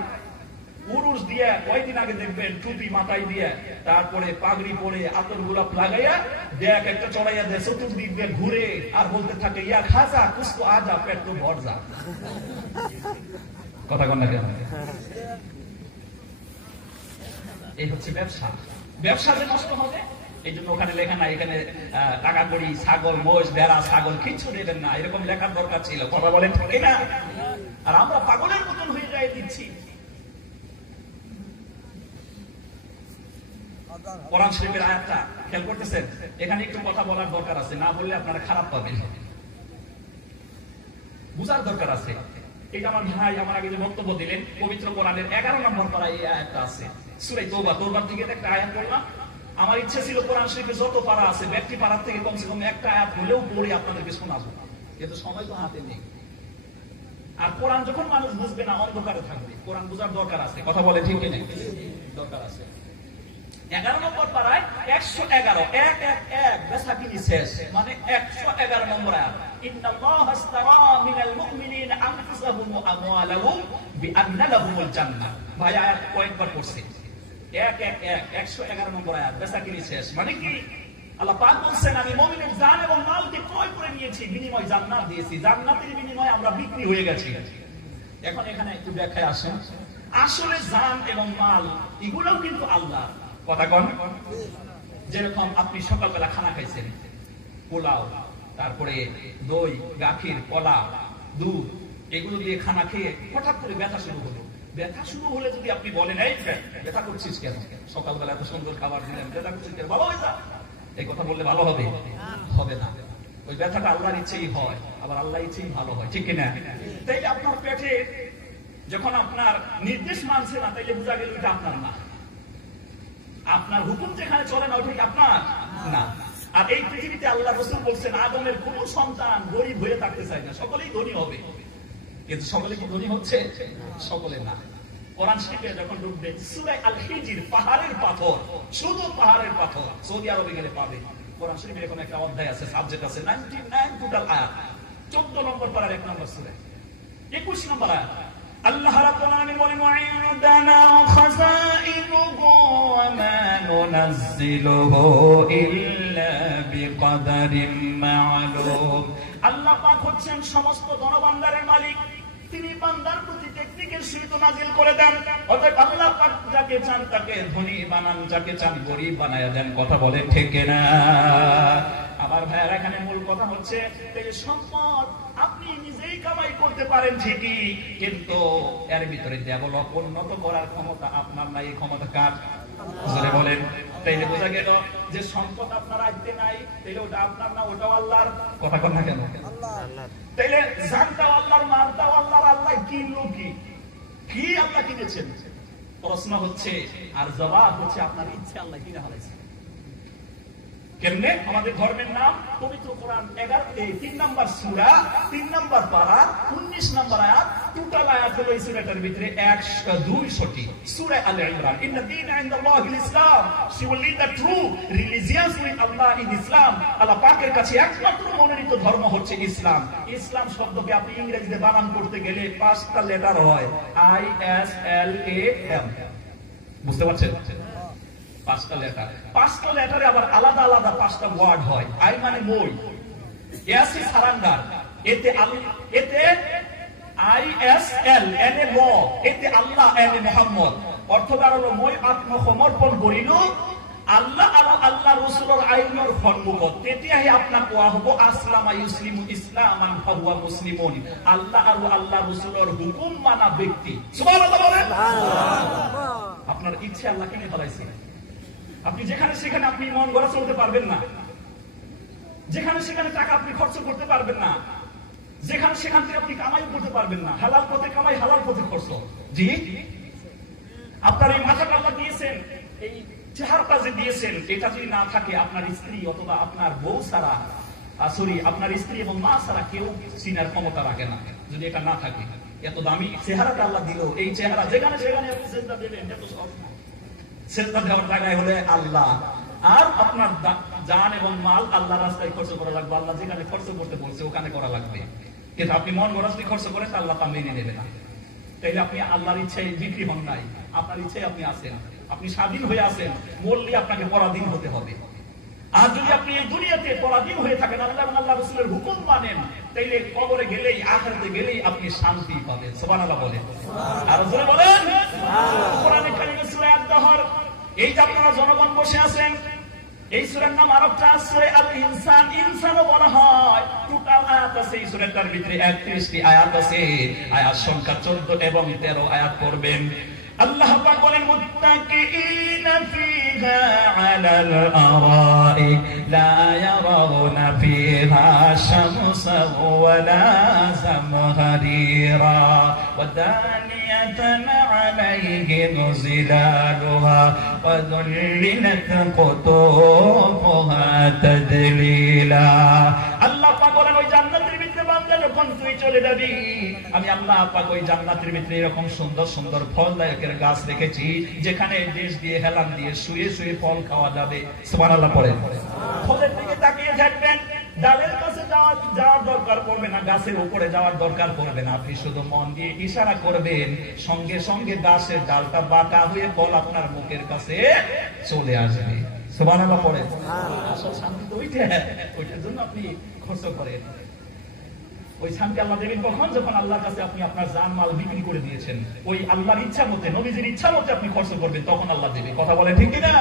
পুরুষ দিয়া কয়েকদিন আগে দেখবেন টুপি মাথায় দিয়া, তারপরে পাগড়ি পরে আতর গোলাপ লাগাইয়া দেখ একটা চড়াইয়া দেয়, চতুর্দিক দিয়ে ঘুরে আর বলতে থাকে, ইয়া খাজা কুসকো আজা পেট তো ভর যা। কথা কন না কেন? এই হচ্ছে ব্যবসা। ব্যবসা যে নষ্ট হবে এই জন্য ওখানে লেখা না, এখানে টাকা করি, ছাগল, মোষ, ভেড়া, ছাগল কিচ্ছু দেবেন না, এরকম লেখার দরকার ছিল। কথা বলেন ঠিক না? আর আমরা পাগলের মতন হয়ে যাই দিচ্ছি। কোরআন শরীফের আয়াতটা খেয়াল করতেছেন? এখানে একটু কথা বলার দরকার আছে, না বললে আপনারা খারাপ পাবেন, বুঝার দরকার আছে। এটা আমার ভাই আমার আগে যে বক্তব্য দিলেন, পবিত্র কোরআনের 11 নম্বর পারায় এই আয়াতটা আছে, সূরা তওবা। তওবার থেকে একটা আয়াত পড়লাম। আমার ইচ্ছা ছিল কোরআন শরীফে যত পারা আছে ব্যক্তি পারার থেকে কমসে কম একটা আয়াত হলেও পড়ে আপনাদেরকে শোনাবো, কিন্তু সময় তো হাতে নেই। আর কোরআন যখন মানুষ বুঝবে না, অন্ধকারে থাকবে। কোরআন বুঝার দরকার আছে। কথা বলে ঠিক নেই? দরকার আছে। 11 নম্বর পারায় 111 111 বেসাকিনি শেষ, মানে 111 নম্বর আয়াত। ইন্নাল্লাহা আশতারা মিনাল মুমিনিনা আনফুসাহুম ওয়া আমওয়ালাহুম বিআন্না লাহুমুল জান্নাহ। ভাই আয়াত কয়েকবার পড়ছে? 111 নম্বর আয়াত, বেসাকিনি শেষ। মানে কি? আল্লাহ পাক বলছেন, আমি মুমিনের জান এবং মালকে ক্রয় করে নিয়েছি, বিনিময় জান্নাত দিয়েছি। জান্নাতের বিনিময়ে আমরা বিক্রি হয়ে গেছি। এখন এখানে একটু ব্যাখ্যায় আসেন। আসলে জান এবং মাল এগুলোও কিন্তু আল্লাহ। কথা কন? যেরকম আপনি সকালবেলা খানা খাইছেন, পোলাও, তারপরে দই, গাখির, কলা, দুধ, এগুলো দিয়ে খানা খেয়ে হঠাৎ করে ব্যথা শুরু হলো। ব্যথা শুরু হলে যদি আপনি বলেন, এই ব্যথা করছিস কেন, সকালবেলা এত সুন্দর খাবার দিলেন, ব্যথা করছিস কেন, ভালো হয়ে যা, এই কথা বললে ভালো হবে? হবে না। ওই ব্যথাটা আল্লাহর ইচ্ছেই হয়, আবার আল্লাহ ইচ্ছেই ভালো হয়। ঠিক কিনা? তাই আপনার পেটে যখন আপনার নির্দেশ মানছে না, তাইলে বোঝা গেল এটা আপনার না। আপনার হুকুম যেখানে চলে না, ওইটা আপনার না। আর এই পৃথিবীতে আল্লাহ রাসূল বলছেন, আদমের কোন সন্তান গরিব হয়ে থাকতে চায় না, সকলেই ধনী হবে। কিন্তু সকলে কি ধনী হচ্ছে? সকলে না। কোরআন শরীফে যখন ঢুকবে, সূরা আল হিজর, পাহাড়ের পাথর, শুধু পাহাড়ের পাথর, সৌদি আরবে গেলে পাবে। কোরআন শরীফের এখন একটা অধ্যায় আছে, সাবজেক্ট আছে 99 টোটাল আয়াত। 14 নম্বর পারার 1 নম্বর সূরা, 21 নম্বর আয়াত। আল্লাহ রাব্বুল আলামিন বলেন, ওয়া ইনদানা খাযাইনুহু ওয়া মা নুনাজ্জিলুহু ইল্লা বিকদারিন মা'লুম। আল্লাহ পাক হচ্ছেন সমস্ত ধনভাণ্ডারের মালিক। তিনি বান্দার প্রতি টেকনিকের সহিত নাজিল করে দেন। অতএব আল্লাহ পাক যাকে চান তাকে ধনী বানান, যাকে চান গরিব বানায়া দেন। কথা বলে ঠিক না? আমার ভাইয়েরা, এখানে মূল কথা হচ্ছে, সম্পদ আপনি নিজেই কামাই করতে পারেন ঠিকই, কিন্তু এর ভিতরে ডেভেলপ, উন্নত করার ক্ষমতা আপনার নাই। এই ক্ষমতা কার? বলেন। তাইলে বোঝা গেল যে সম্পদ আপনার আইতে নাই, তাইলে ওটা আপনার না, ওটাও আল্লাহর। কথা কন না কেন? তাইলে জানটাও আল্লাহর, মালটাও আল্লাহর। আল্লাহ কিনলো কি আল্লাহ কিনেছেন? প্রশ্ন হচ্ছে, আর জবাব হচ্ছে আপনার ইচ্ছে আল্লাহ কিনে হারাইছে। কেমনে? আমাদের ধর্মের নাম পবিত্র কোরআন 3 নম্বর সূরা, 3 নম্বর পারা, 19 নম্বর আয়াত। টোটাল আয়াত হলো এই সূরাটার ভিতরে 162টি। সূরা আলে ইমরান, ইন্না দীনা ইনদাল্লাহিল ইসলাম, she will lead the true religions with Allah in Islam। আল্লাহ পাকের কাছে একমাত্র মনোনীত ধর্ম হচ্ছে ইসলাম। ইসলাম শব্দকে আপনি ইংরেজিতে বানান করতে গেলে 5টা লেটার হয়, ISLAM। বুঝতে পারছেন? 5টা লেটার। 5টা লেটারে আবার আলাদা আলাদা 5টা ওয়ার্ড হয়। আই মানে মই, এস ইজ সারেন্ডার, এতে ISL, এন এ ল, এতে আল্লাহ, এন এ মুহাম্মদ। অর্থটা হলো মই আত্মসমর্পণ করিল আল্লাহ আৰু আল্লাহ রাসূলৰ আইনৰ সন্মুখত। তেতিয়াহে আপোনাক কোৱা হ'ব আসলামা ইউসলিমু ইসলামান ফাহুয়া মুসলিমুন। আল্লাহ আৰু আল্লাহ রাসূলৰ হুকুম মানা ব্যক্তি। সুবহানাল্লাহ বলেন। আপনার ইচ্ছে আল্লাহ কিনে ফেলাইছে। আপনি যেখানে সেখানে আপনি মন গড়া চলতে পারবেন না, যেখানে সেখানে টাকা আপনি খরচ করতে পারবেন না। যেখানে সেখান থেকে আপনি কামাই করতে পারবেন না। হালাল পথে কামাই, হালাল পথে খরচ। জি, আপনার এই মাথাটা আল্লাহ দিয়েছেন, এই চেহারাটা যে দিয়েছেন, এটা যদি না থাকে আপনার স্ত্রী অথবা আপনার বউ ছাড়া, আপনার স্ত্রী এবং মা ছাড়া কেউ চিনার ক্ষমতা রাখে না যদি এটা না থাকে। এত দামি চেহারাটা আল্লাহ দিল, এই চেহারা যেখানে সেখানে আপনি সেজদা দেবেন, এত সহজ না। সেজদা দেওয়ার জায়গায় হলে আল্লাহ, আর আপনার জান এবং মাল আল্লাহ রাস্তায় খরচ করা লাগবে। আল্লাহ যেখানে খরচ করতে বলছে ওখানে করা লাগবে। কিন্তু আপনি মন গড়া যদি খরচ করেন আল্লাহ তা মেনে নেবে না। তাইলে আপনি আল্লাহর ইচ্ছায় বিক্রি হন নাই, আপনার ইচ্ছায় আপনি আছেন, আপনি স্বাধীন হয়ে আছেন, বললে আপনাকে পরাধীন হতে হবে। আর যদি আপনি এই দুনিয়াতে পরাধীন হয়ে থাকেন, আল্লাহ এবং আল্লাহ রাসূলের হুকুম মানেন, তাইলে কবরে গেলেই, আখিরাতে গেলেই আপনি শান্তি পাবেন। সুবহানাল্লাহ বলেন, আর জোরে বলেন কোরআনে কারিমে সূরা আদ-দাহর, এই যে আপনারা জনগণ বসে আছেন, এই সূরার নাম আরেকটা সূরা আল ইনসান, ইনসানও বলা হয়। টোটাল আয়াত আছে এই সূরাটার ভিতরে 31টি আয়াত আছে। আয়াত সংখ্যা 14 এবং 13 আয়াত পড়বেন। আল্লাহ পাক বলেন, মুত্তাকিইনা ফিহা আলাল আরাইক লা ইয়ারাউনা ফিহা শামসান ওয়ালা জামহারিরা ওয়া দানিয়াতান আলাইহিম জিলালুহা ওয়া যুল্লিলাত কুতুবুহা তাদলিলা। আল্লাহ পাক বলেন, ওই জান্নাতের ভিতরে বান্দা যখন তুই চলে যাবি, আমি আল্লাহ পাক ওই জান্নাতের ভিতরে এরকম সুন্দর সুন্দর ফলদায়কের গাছ রেখেছি, যেখানে দেশ দিয়ে হেলান দিয়ে শুয়ে শুয়ে ফল খাওয়া যাবে। সুবহানাল্লাহ পড়েন। ফলের দিকে তাকিয়ে থাকবেন, ডালের কাছে যাওয়ার দরকার পড়বে না, গাছের উপরে যাওয়ার দরকার পড়বে না। আপনি শুধু মন দিয়ে ইশারা করবেন, সঙ্গে সঙ্গে গাছের ডালটা বাঁকা হয়ে ফল আপনার মুখের কাছে চলে আসবে। সুবহানাল্লাহ পড়েন। আসল শান্তি তো ওইটার জন্য আপনি খরচ করেন। ওই শান্তি আল্লাহ দেবেন কখন? যখন আল্লাহর কাছে আপনি আপনার জান মাল বিক্রি করে দিয়েছেন, ওই আল্লাহর ইচ্ছা মতে, নবীজির ইচ্ছা মতে আপনি খরচ করবেন, তখন আল্লাহ দেবে। কথা বলেন ঠিক কিনা?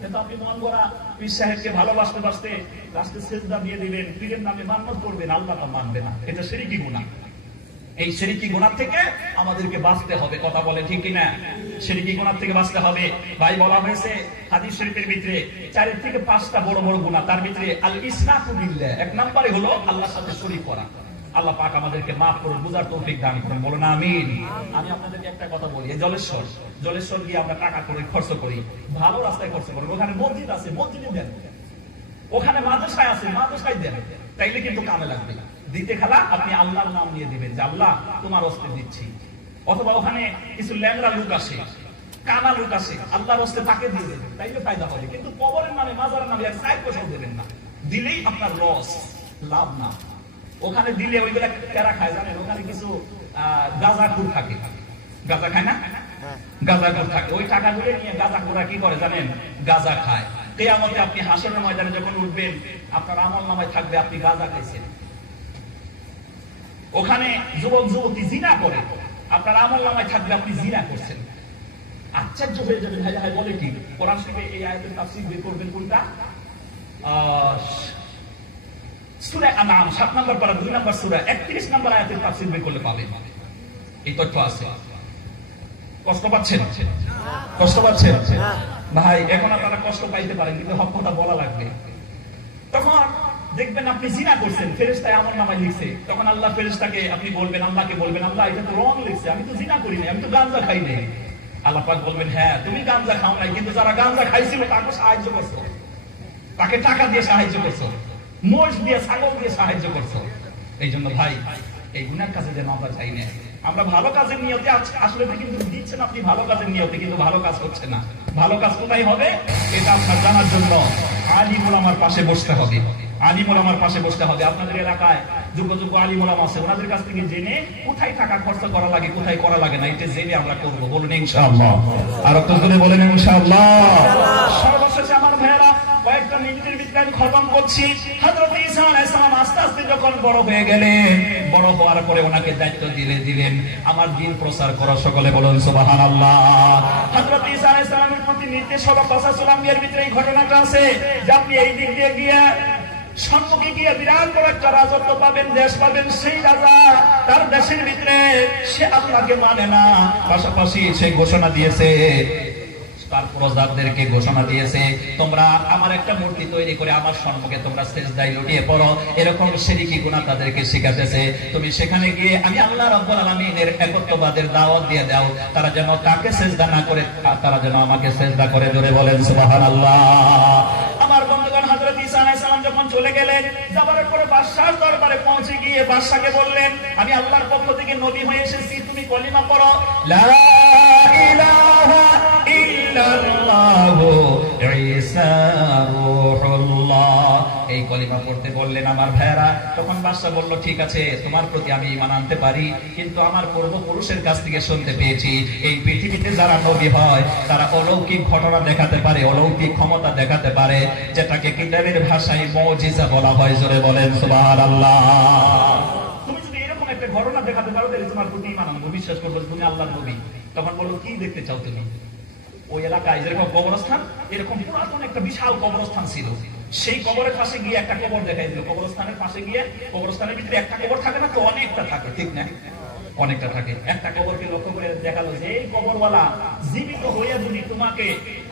কিন্তু আপনি মন গড়া পীর সাহেবকে ভালোবাসতে বাসতে লাস্টে সেজদা দিয়ে দিবেন, পীরের নামে মান্নত করবেন, আল্লাহ তা মানবে না। এটা শিরকি গুনাহ। এই শিরকি গুনাহ থেকে আমাদেরকে বাঁচতে হবে। কথা বলে ঠিক কিনা? শিরকি গুনাহ থেকে বাঁচতে হবে। ভাই, বলা হয়েছে হাদিস শরীফের ভিতরে 4 থেকে 5টা বড় বড় গুনাহ, তার ভিতরে আল ইসরাফু বিল্লাহ এক নম্বরে হলো আল্লাহর সাথে শরীক করা। আল্লাহ পাক আমাদেরকে মাফ করুন, বুঝার তৌফিক দান করুন, বলুন আমিন। আমি আপনাদেরকে একটা কথা বলি, এই জলেশ্বর গিয়ে আমরা টাকা করে খরচ করি, ভালো রাস্তায় খরচ করি, ওখানে মসজিদ আছে, মসজিদে দেন, ওখানে মাদ্রাসায় আছে, মাদ্রাসায় দেন, তাইলে কিন্তু কামে লাগবে। দিতে খেলা আপনি আল্লাহর নাম নিয়ে দিবেন যে আল্লাহ তোমার হস্তে দিচ্ছি। অথবা ওখানে কিছু ল্যাংড়া লোক আসে, কানা লোক আসে, আল্লাহর হস্তে তাকে দিয়ে দেবেন, তাইলে ফায়দা হবে। কিন্তু কবরের নামে, মাজারের নামে এক সাইড পয়সা দেবেন না, দিলেই আপনার লস, লাভ না। ওখানে দিলে ওইগুলা কারা খায় জানেন? ওখানে কিছু গাঁজাখুর থাকে, গাঁজা খায় না? গাঁজাখুর থাকে, ওই টাকাগুলো নিয়ে গাঁজাখুররা কি করে জানেন? গাঁজা খায়। কিয়ামতে আপনি হাসরের ময়দানে যখন উঠবেন, আপনার আমল নামায় থাকবে আপনি গাঁজা খাইছেন। ওখানে যুবক যুবতী জিনা করে, আপনার আমল নামায় থাকবে আপনি জিনা করছেন। আশ্চর্য হয়ে যাবে, ভাই ভাই বলে কি? কোরআন শরীফে এই আয়াতের তাফসীর বের করবেন কোনটা? সূরা আনআম 7 নম্বর পারা 2 নম্বর সূরা 31 নম্বর আয়াতের তাফসীর বের করলে পাবেন। এই তথ্য আছে। কষ্ট পাচ্ছেন? কষ্ট পাচ্ছেন ভাই? এখন আপনারা কষ্ট পাইতে পারেন, কিন্তু হক কথা বলা লাগবে। তখন দেখবেন আপনি জিনা করছেন, ফেরেশতায় আমলনামায় লিখছে, তখন আল্লাহ ফেরেশতাকে আপনি বলবেন, আল্লাহকে বলবেন, আল্লাহ এটা তো রং লিখছে, আমি তো জিনা করি নাই, আমি তো গাঁজা খাই নাই। আল্লাহ পাক বলবেন, হ্যাঁ তুমি গাঁজা খাও নাই, কিন্তু যারা গাঁজা খাইছিল তাকে সাহায্য করছো, তাকে টাকা দিয়ে সাহায্য করছো, মোষ দিয়ে, ছাগল দিয়ে সাহায্য করছো। এই জন্য ভাই, এই গুনার কাছে যেন আমরা চাই না। আমরা ভালো কাজের নিয়তে আসলে কিন্তু দিচ্ছেন আপনি ভালো কাজের নিয়তে, কিন্তু ভালো কাজ হচ্ছে না। ভালো কাজ কোথায় হবে এটা আপনার জানার জন্য আলিম ওলামার পাশে বসতে হবে। আলিম ওলামার পাশে বসতে হবে। আপনাদের এলাকায় যোগ্য যোগ্য আলিম ওলামা আছে, ওনাদের কাছ থেকে জেনে কোথায় টাকা খরচ করা লাগে, কোথায় করা লাগে না, এটা জেনে আমরা করবো। বলুন ইনশাআল্লাহ। আর একটু জোরে বলেন ইনশাআল্লাহ। সর্বশেষে আমার ভাইয়েরা, কয়েকটা মিনিটের ভিতরে আমি খতম করছি। হযরত ঈসা আলাইহিস সালাম আস্তে আস্তে যখন বড় হয়ে গেলেন, বড় হওয়ার পরে ওনাকে দায়িত্ব দিলেন আমার দ্বীন প্রচার করা। সকলে বলুন সুবহানাল্লাহ। হযরত ঈসা আলাইহিস সালামের প্রতি নির্দেশ হলো, কাসাসুল আম্বিয়ার ভিতরে এই ঘটনাটা আছে যে আপনি এই দিক দিয়ে গিয়ে সম্মুখে গিয়ে বিরাট বড় একটা রাজত্ব পাবেন, দেশ পাবেন। সেই রাজা তার দেশের ভিতরে সে আল্লাহকে মানে না, পাশাপাশি সে ঘোষণা দিয়েছে তারপর যাদেরকে ঘোষণা দিয়েছে তোমরা আমার একটা মূর্তি তৈরি করে আমার সম্মুখে তোমরা সিজদায় লুটিয়ে পড়ো, এরকম শিরকি গুনাহ তাদেরকে শিখাতেছে। তুমি সেখানে গিয়ে আমি আল্লাহ রাব্বুল আলামিনের একত্ববাদের দাওয়াত দিয়ে দাও, তারা যেন তাকে সিজদা না করে তারা যেন আমাকে সিজদা করে। জোরে বলেন সুবহানাল্লাহ। আমার বন্ধুগণ, হযরত ঈসা আলাইহিস সালাম যখন চলে গেলেন, যাবার পরে বাদশার দরবারে পৌঁছে গিয়ে বাদশাকে বললেন, আমি আল্লাহর পক্ষ থেকে নবী হয়ে এসেছি, তুমি কলিমা পড়ো, লা ইলাহা ইল্লাল্লাহু ঈসা রূহুল্লাহ। এই কলিমা পড়তে বললেন আমার ভাইরা। তখন বাদশা বলল, ঠিক আছে, তোমার প্রতি আমি ঈমান আনতে পারি, কিন্তু আমার পূর্বপুরুষের কাছ থেকে শুনতে পেয়েছি এই পৃথিবীতে যারা নবী হয় তারা অলৌকিক ঘটনা দেখাতে পারে, অলৌকিক ক্ষমতা দেখাতে পারে, যেটাকে কিতাবের ভাষায় মুজিজা বলা হয়। জোরে বলেন সুবহানাল্লাহ। তুমি যদি এরকম একটা ঘটনা দেখাতে পারো তাহলে তোমার প্রতি ঈমান আনবো, বিশ্বাস করবো তুমি আল্লাহর নবী। তখন বলো, কি দেখতে চাও তুমি? ওই এলাকায় যেরকম কবরস্থান, এরকম পুরাতন একটা বিশাল কবরস্থান ছিল। সেই কবরের পাশে গিয়ে একটা কবর দেখাই দিল। কবরস্থানের পাশে গিয়ে, কবরস্থানের ভিতরে একটা কবর থাকে না তো, অনেকটা থাকে, ঠিক না? অনেকটা থাকে। একটা কবরকে লক্ষ্য করে দেখালো যে এই কবরওয়ালা জীবিত হইয়া যদি তোমাকে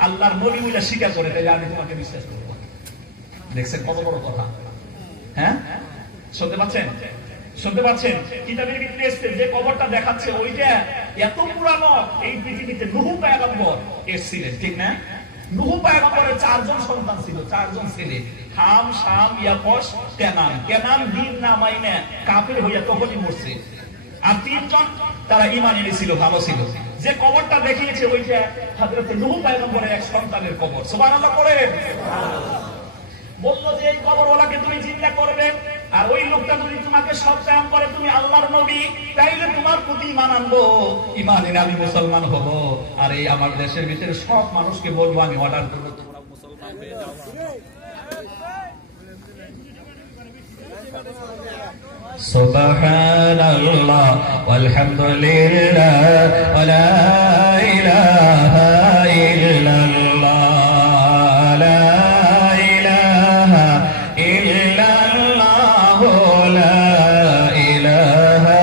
আল্লাহর নবী বলে স্বীকার করে তাহলে আমি তোমাকে বিশ্বাস করবো। দেখছেন কত বড় কথা? হ্যাঁ, শুনতে পাচ্ছেন? শুনতে পাচ্ছেন? কিতাবের ভিতরে এসেছে যে কবরটা দেখাচ্ছে ওইটা এত পুরানো, এই পৃথিবীতে নূহ পয়গম্বর এসেছিলেন, ঠিক না? নূহ পয়গম্বরের 4 জন সন্তান ছিল, 4 জন ছেলে, হাম, শাম, ইয়াফস, কেনান। কেনান দিন না মাইনে কাফের হইয়া তখনই মরছে। আর 3 জন তারা ঈমান এনেছিল, ভালো ছিল। যে কবরটা দেখিয়েছে ওইটা হযরত নূহ পয়গম্বরের এক সন্তানের কবর। সুবহানাল্লাহ পড়েন। বললো যে এই কবরওয়ালাকে তুমি জিন্দা করবে, আর ওই লোকটা যদি তোমাকে সত্যায়ন করে তুমি আল্লাহর নবী, তাইলে তোমার প্রতি ঈমান আনবো, ঈমান এনে আমি মুসলমান হব। আর এই আমার দেশের ভিতরে সব মানুষকে বলবো, আমি অর্ডার করবো তোমরা মুসলমান হয়ে যাও। সুবহানাল্লাহ ওয়ালহামদুলিল্লাহ ওয়া লা ইলাহা ইল্লাল্লাহ, লা ইলাহা ইল্লাল্লাহ, লা ইলাহা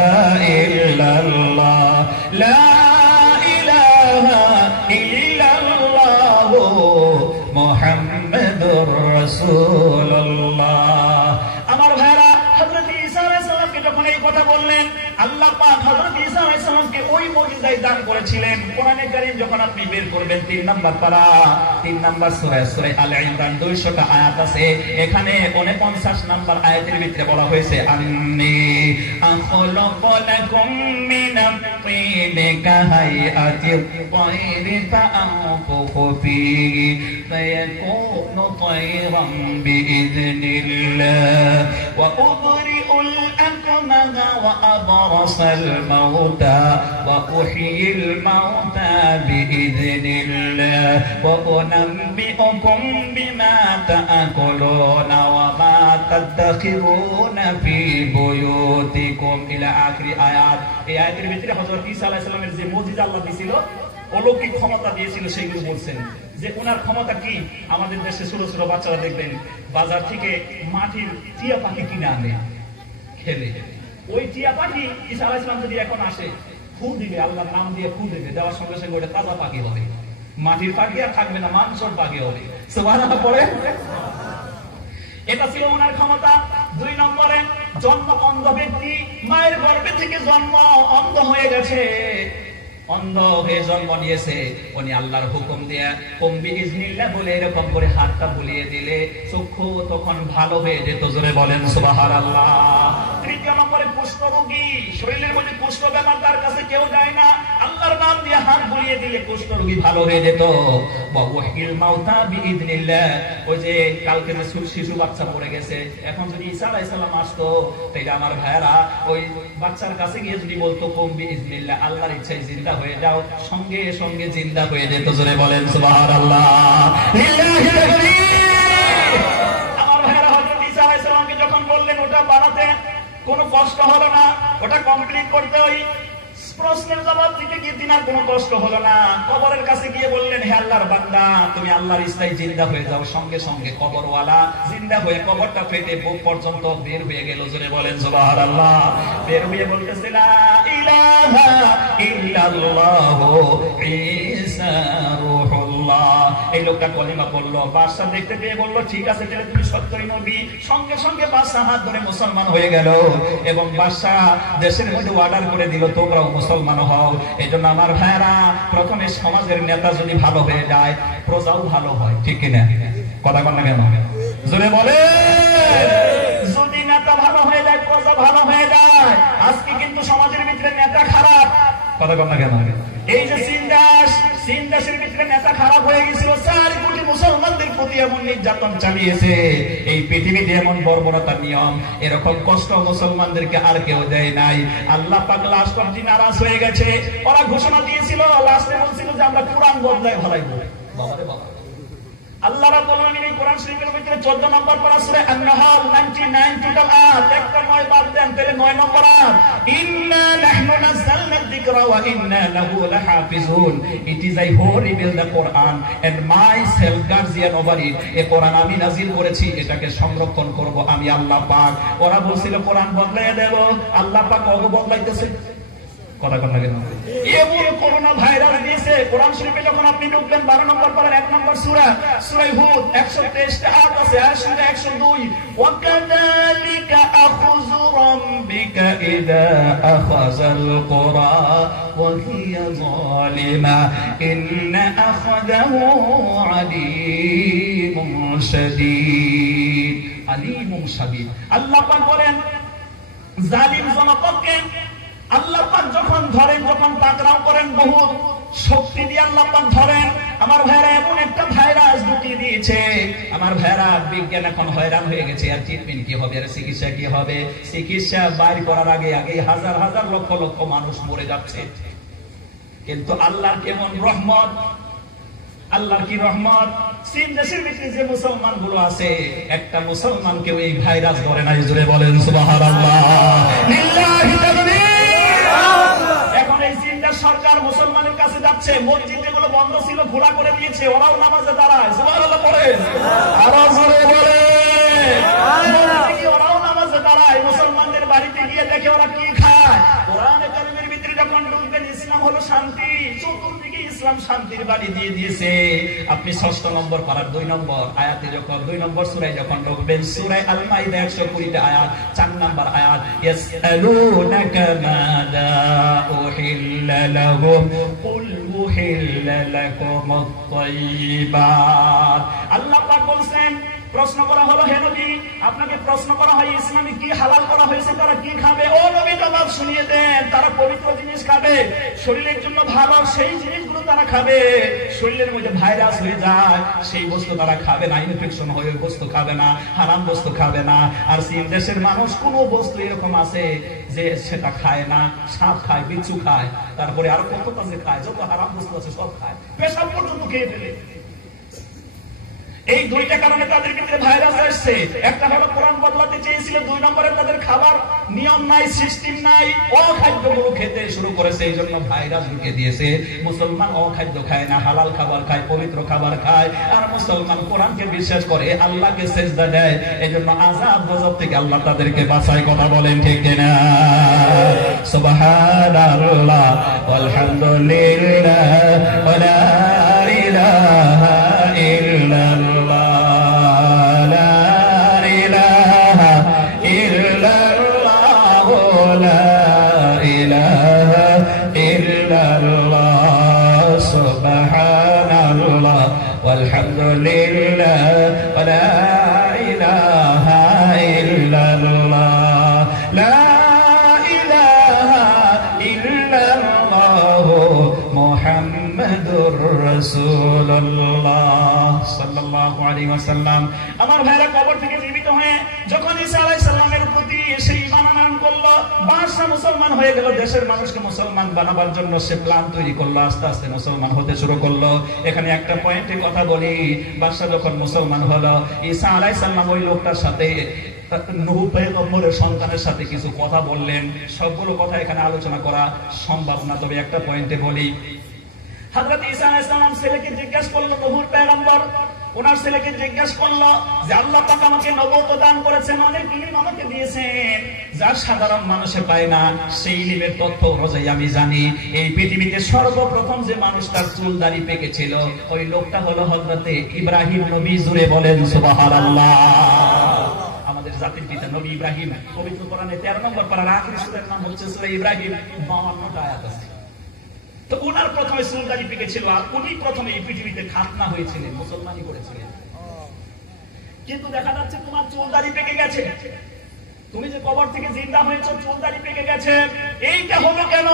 ইল্লাল্লাহ, লা ইলাহা ইল্লাল্লাহ মুহাম্মাদুর রাসূলুল্লাহ। আমার ভাইরা, হযরত ঈসা আলাইহিস সালামকে যখন এই কথা বললেন, আল্লাহ পাক হযরত ঈসা আলাইহিস সালামকে ওই মুজিজাই দান করেছিলেন। কোরআনে কারীম যখন আপনি বের করবেন 3 নাম্বার পারা, 3 নাম্বার সূরা, সূরা আলে ইমরান 200টা আয়াত আছে। এখানে 49 নাম্বার আয়াতের ভিতরে বলা হয়েছে, আন্নী আখলাকু লাকুম মিনাত তিনি কাহাইয়াতিত তায়রি ফাআনফুখু ফীহি ফায়াকুনু তায়রান বিইذنিল্লাহ ওয়া উবরিউল আকমাহা ওয়া আবরাসাল মাউতা ওয়া উহয়িল মাউতা বিইذنিল্লাহ ওয়া উনাব্বিউকুম বিমা তাআকুলুনা ওয়া মা তাদাখিরুনা ফি বুয়ুতিকুম ইলা আখির আয়াত। এই আয়াতের ভিতরে হযরত ঈসা আলাইহিস সালামের যে মুজিজা আল্লাহ দিয়েছিল, অলৌকিক ক্ষমতা দিয়েছিল, সেগুলো বলছেন যে ওনার ক্ষমতা কি। আমাদের দেশে ছোট ছোট বাচ্চারা দেখবেন বাজার থেকে মাটির টিয়া পাখি কিনে আনে, খেলে। ওই টিয়া পাখি ঈসা আলাইহিস সালাম যদি এখন আসে, ফু দিবে, আল্লাহর নাম দিয়ে ফু দিবে, দেওয়ার সঙ্গে সঙ্গে ওটা তাজা পাখি হবে, মাটির পাখি আর থাকবে না, মাংসর পাখি হবে। সুবহানাল্লাহ পড়ে। এটা ছিল ওনার ক্ষমতা। 2 নম্বরে, জন্ম অন্ধ ব্যক্তি, মায়ের গর্ভে থেকে জন্ম অন্ধ হয়ে গেছে, অন্ধ হয়ে জন্ম নিয়েছে, উনি আল্লাহর হুকুম দিয়ে কম্বি ইজনিল্লাহ বলে এরকম করে হাতটা বুলিয়ে দিলে চক্ষু তখন ভালো হয়ে যেত। জোরে বলেন সুবহানাল্লাহ। 3 নম্বরে, কুষ্ঠ রোগী, শরীরের মধ্যে কুষ্ঠ ব্যাপার, তার কাছে কেউ যায় না, আল্লাহর নাম দিয়ে হাত বুলিয়ে দিলে কুষ্ঠ রোগী ভালো হয়ে যেত। ওয়া উহয়িল মাউতা বিইذنিল্লাহ, ওই যে কালকে যে শিশু বাচ্চা পড়ে গেছে, এখন যদি ঈসা আলাইহিস সালাম আসতো, তাইলে আমার ভাইরা ওই বাচ্চার কাছে গিয়ে যদি বলতো কম্বি ইজনিল্লাহ, আল্লাহর ইচ্ছায় জিন্দা হয়ে যাও, সঙ্গে সঙ্গে জিন্দা হয়ে যেত। জোরে বলেন সুবহানাল্লাহ। লিল্লাহি তাকবীর। আমার ভাইরা, হযরত ঈসা আলাইহিস সালামকে যখন বললেন ওটা বানাতে, কোনো কষ্ট হলো না, ওটা কমপ্লিট করতে ওই প্রশ্নের জবাব দিতে গিয়ে দিনার কোনো কষ্ট হলো না। কবরের কাছে গিয়ে বললেন, হে আল্লাহর বান্দা, তুমি আল্লাহর ইচ্ছায় জিন্দা হয়ে যাও। সঙ্গে সঙ্গে কবরওয়ালা জিন্দা হয়ে কবরটা ফেটে বুক পর্যন্ত বের হয়ে গেল। জোরে বলেন সুবহানাল্লাহ। বের হয়ে বলতেছে, লা ইলাহা ইল্লাল্লাহু ঈসা রূহুল্লাহ। লোকটা কলিমা পড়লো, বাদশা দেখতে পেয়ে বললো ঠিক আছে তাহলে তুমি সত্যই নবী। সঙ্গে সঙ্গে বাদশা হাত ধরে মুসলমান হয়ে গেল এবং বাদশা দেশের মধ্যে অর্ডার করে দিল তোমরাও মুসলমান হও। এই জন্য আমার ভাইরা, প্রথমে সমাজের নেতা যদি ভালো হয়ে যায় প্রজাও ভালো হয়, ঠিক কিনা? কথা কন না কেন? জোরে বলে। যদি নেতা ভালো হয়ে যায় প্রজা ভালো হয়ে যায়। আজকে কিন্তু সমাজের ভিতরে নেতা খারাপ, কথা কন না কেন? এই যে সিনদাসের ভিতরে নেতা খারাপ হয়ে গেছিল, 4 কোটি মুসলমানদের প্রতি এমন নির্যাতন চালিয়েছে। এই পৃথিবীতে এমন বর্বরতার নিয়ম, এরকম কষ্ট মুসলমানদেরকে আর কেউ দেয় নাই। আল্লাহ পাক লাস্ট অবধি নারাজ হয়ে গেছে। ওরা ঘোষণা দিয়েছিল, লাস্টে বলছিল যে আমরা কোরআন বদলায় ফেলাইবো। বাবারে বাবা, আল্লাহ রাব্বুল আলামিন এই কোরআন শরীফের ভিতরে 14 নম্বর পারা সূরা আন-নাহল 99 টোটাল আয়াত, একটা 9 বাদ দেন তাহলে 9 নম্বর আয়াত, ইন্না নাহনু নাযালনা যিকরা ওয়া ইন্না লাহু লাহাফিজুন। It is I who reveal the Quran and my self guardian over it. এই কোরআন আমি নাযিল করেছি, এটাকে সংরক্ষণ করব আমি আল্লাহ পাক। ওরা বলছিল কোরআন বদলাইয়া দেব, আল্লাহ পাক ওগো বদলাইতেছে। কথা কন না কেন? এমন করোনা ভাইরাস দিয়েছে। কোরআন শরীফে যখন আপনি ঢুকবেন 12 নম্বর পারার 1 নম্বর সূরা, সূরা হুদ 123 টা আয়াত আছে, আয়াত সংখ্যা 102। ওয়া কাযালিকা আখযু রাব্বিকা ইযা আখাযাল কুরা ওয়া হিয়া যালিমা ইন্না আখাযাহু আলীমুন শাদীদ। আলীমুন শাদীদ। আল্লাহ পাক বলেন জালিম জনপদকে আল্লাহ পাক যখন ধরেন, যখন পাকড়াও করেন, বহুত শক্তি দিয়ে আল্লাহ পাক ধরেন। আমার ভাইরা এমন একটা ভাইরাস ঢুকিয়ে দিয়েছে, আমার ভাইরা বিজ্ঞান এখন হয়রান হয়ে গেছে। আর ট্রিটমেন্ট কি হবে, আর চিকিৎসা কি হবে? চিকিৎসা বাইর করার আগে হাজার হাজার লক্ষ লক্ষ মানুষ মরে যাচ্ছে। কিন্তু আল্লাহর কেমন রহমত, আল্লাহর কি রহমত! চীন দেশের ভিতরে যে মুসলমান গুলো আছে, একটা মুসলমানকেও এই ভাইরাস ধরে নাই। জোরে বলেন সুবহানাল্লাহ, লিল্লাহি তাকবীর। এখন এই চীনের সরকার মুসলমানের কাছে যাচ্ছে, মসজিদ যেগুলো বন্ধ ছিল খোলা করে দিয়েছে, ওরাও নামাজে দাঁড়ায়। সুবহানাল্লাহ পড়েন, আরো জোরে বলেন। ওরাও নামাজে দাঁড়ায়, মুসলমানদের বাড়িতে গিয়ে দেখে ওরা কি খায়। কোরআনে কারীমের ভিতরে যখন ঢুকবেন, ইসলাম হলো শান্তি, চতুর্দিকে ইসলাম শান্তির বাড়ি দিয়ে দিয়েছে। আপনি 6 নম্বর পারার 2 নম্বর আয়াতে যখন 2 নম্বর সূরায় যখন ঢুকবেন, সূরা আল মাইদা 120 টা আয়াত, 4 নম্বর আয়াত, ইয়াসআলুনাকা মাযা উহিল্লা লাহুম কুল উহিল্লা লাকুমুত তাইয়্যিবাত। আল্লাহ পাক বলেন, প্রশ্ন করা হলো হে নবী, আপনাকে প্রশ্ন করা হয় ইসলামে কি হালাল করা হয়েছে, তারা কি খাবে? ও নবী জবাব শুনিয়ে দেন, তারা পবিত্র জিনিস খাবে, শরীরের জন্য ভালো সেই জিনিসগুলো তারা খাবে। শরীরের মধ্যে ভাইরাস হয়ে যায় সেই বস্তু তারা খাবে না, ইনফেকশন হয়ে বস্তু খাবে না, হারাম বস্তু খাবে না। আর চীন দেশের মানুষ কোন বস্তু এরকম আছে যে সেটা খায় না, সাপ খায়, বিচ্ছু খায়, তারপরে আর কত যে খায়, যত হারাম বস্তু আছে সব খায়, পেশাব পর্যন্ত খেয়ে ফেলে। এই 2টা কারণে তাদের ভিতরে ভাইরাস আসছে। একটা হলো কোরআন বদলাতে চেয়েছিল, 2 নম্বরে তাদের খাবার নিয়ম নাই, সিস্টেম নাই, অখাদ্যগুলো খেতে শুরু করেছে, এই জন্য ভাইরাস ঢুকে দিয়েছে। মুসলমান অখাদ্য খায় না, হালাল খাবার খায়, পবিত্র খাবার খায়। আর মুসলমান কোরআনকে বিশ্বাস করে, আল্লাহকে সিজদা দেয়, এই জন্য আযাব গজব থেকে আল্লাহ তাদেরকে বাঁচায়। কথা বলেন ঠিক কিনা? সুবহানাল্লাহ আলহামদুলিল্লাহ ওয়া লা ইলাহা ইল্লাল্লাহ। আলহামদুলিল্লাহ ওয়া লা ইলাহা ইল্লাল্লাহ, লা ইলাহা ইল্লাল্লাহ মুহাম্মাদুর রাসূলুল্লাহ সাল্লাল্লাহু আলাইহি ওয়াসাল্লাম। আমার ভাইরা কবর থেকে জীবিত হয়ে যখন ঈসা আলাইহিস সালামের প্রতি এসে ঈমান আনয়ন করলো, বাদশা মুসলমান হয়ে গেল। দেশের মানুষকে মুসলমান বানাবার জন্য সে প্ল্যান তৈরি করলো, আস্তে আস্তে মুসলমান হতে শুরু করলো। এখানে একটা পয়েন্টে কথা বলি, বাদশা যখন মুসলমান হলো, ঈসা আলাইহিস সালাম ওই লোকটার সাথে, নূহ পয়গম্বরের সন্তানের সাথে কিছু কথা বললেন। সবগুলো কথা এখানে আলোচনা করা সম্ভব না, তবে একটা পয়েন্টে বলি। হযরত ঈসা আলাইহিস সালাম ছেলেকে জিজ্ঞাসা করলো, নূহ পয়গম্বর ওনার ছেলেকে জিজ্ঞাসা করলো যে আল্লাহ পাক আমাকে নবুয়ত দান করেছেন, অনেক ইলম আমাকে দিয়েছেন যা সাধারণ মানুষে পায় না, সেই ইলমের তথ্য অনুযায়ী আমি জানি এই পৃথিবীতে সর্বপ্রথম যে মানুষটার চুল দাড়ি পেকেছিল ওই লোকটা হলো হযরতে ইব্রাহিম নবী। জুড়ে বলেন সুবহানাল্লাহ। আমাদের জাতির পিতা নবী ইব্রাহিম, পবিত্র কোরআনে 13 নম্বর পারার আখিরি সূরার নাম হচ্ছে সূরা ইব্রাহিম, 52টা আয়াত আছে। তো ওনার প্রথমে চুল দাড়ি পেকেছিল আর উনি প্রথমে এই পৃথিবীতে খাতনা হয়েছিলেন, মুসলমানি করেছিলেন। কিন্তু দেখা যাচ্ছে তোমার চুল দাড়ি পেকে গেছে, তুমি যে কবর থেকে জিন্দা হয়েছ চুল দাড়ি পেকে গেছে, এইটা হলো কেন?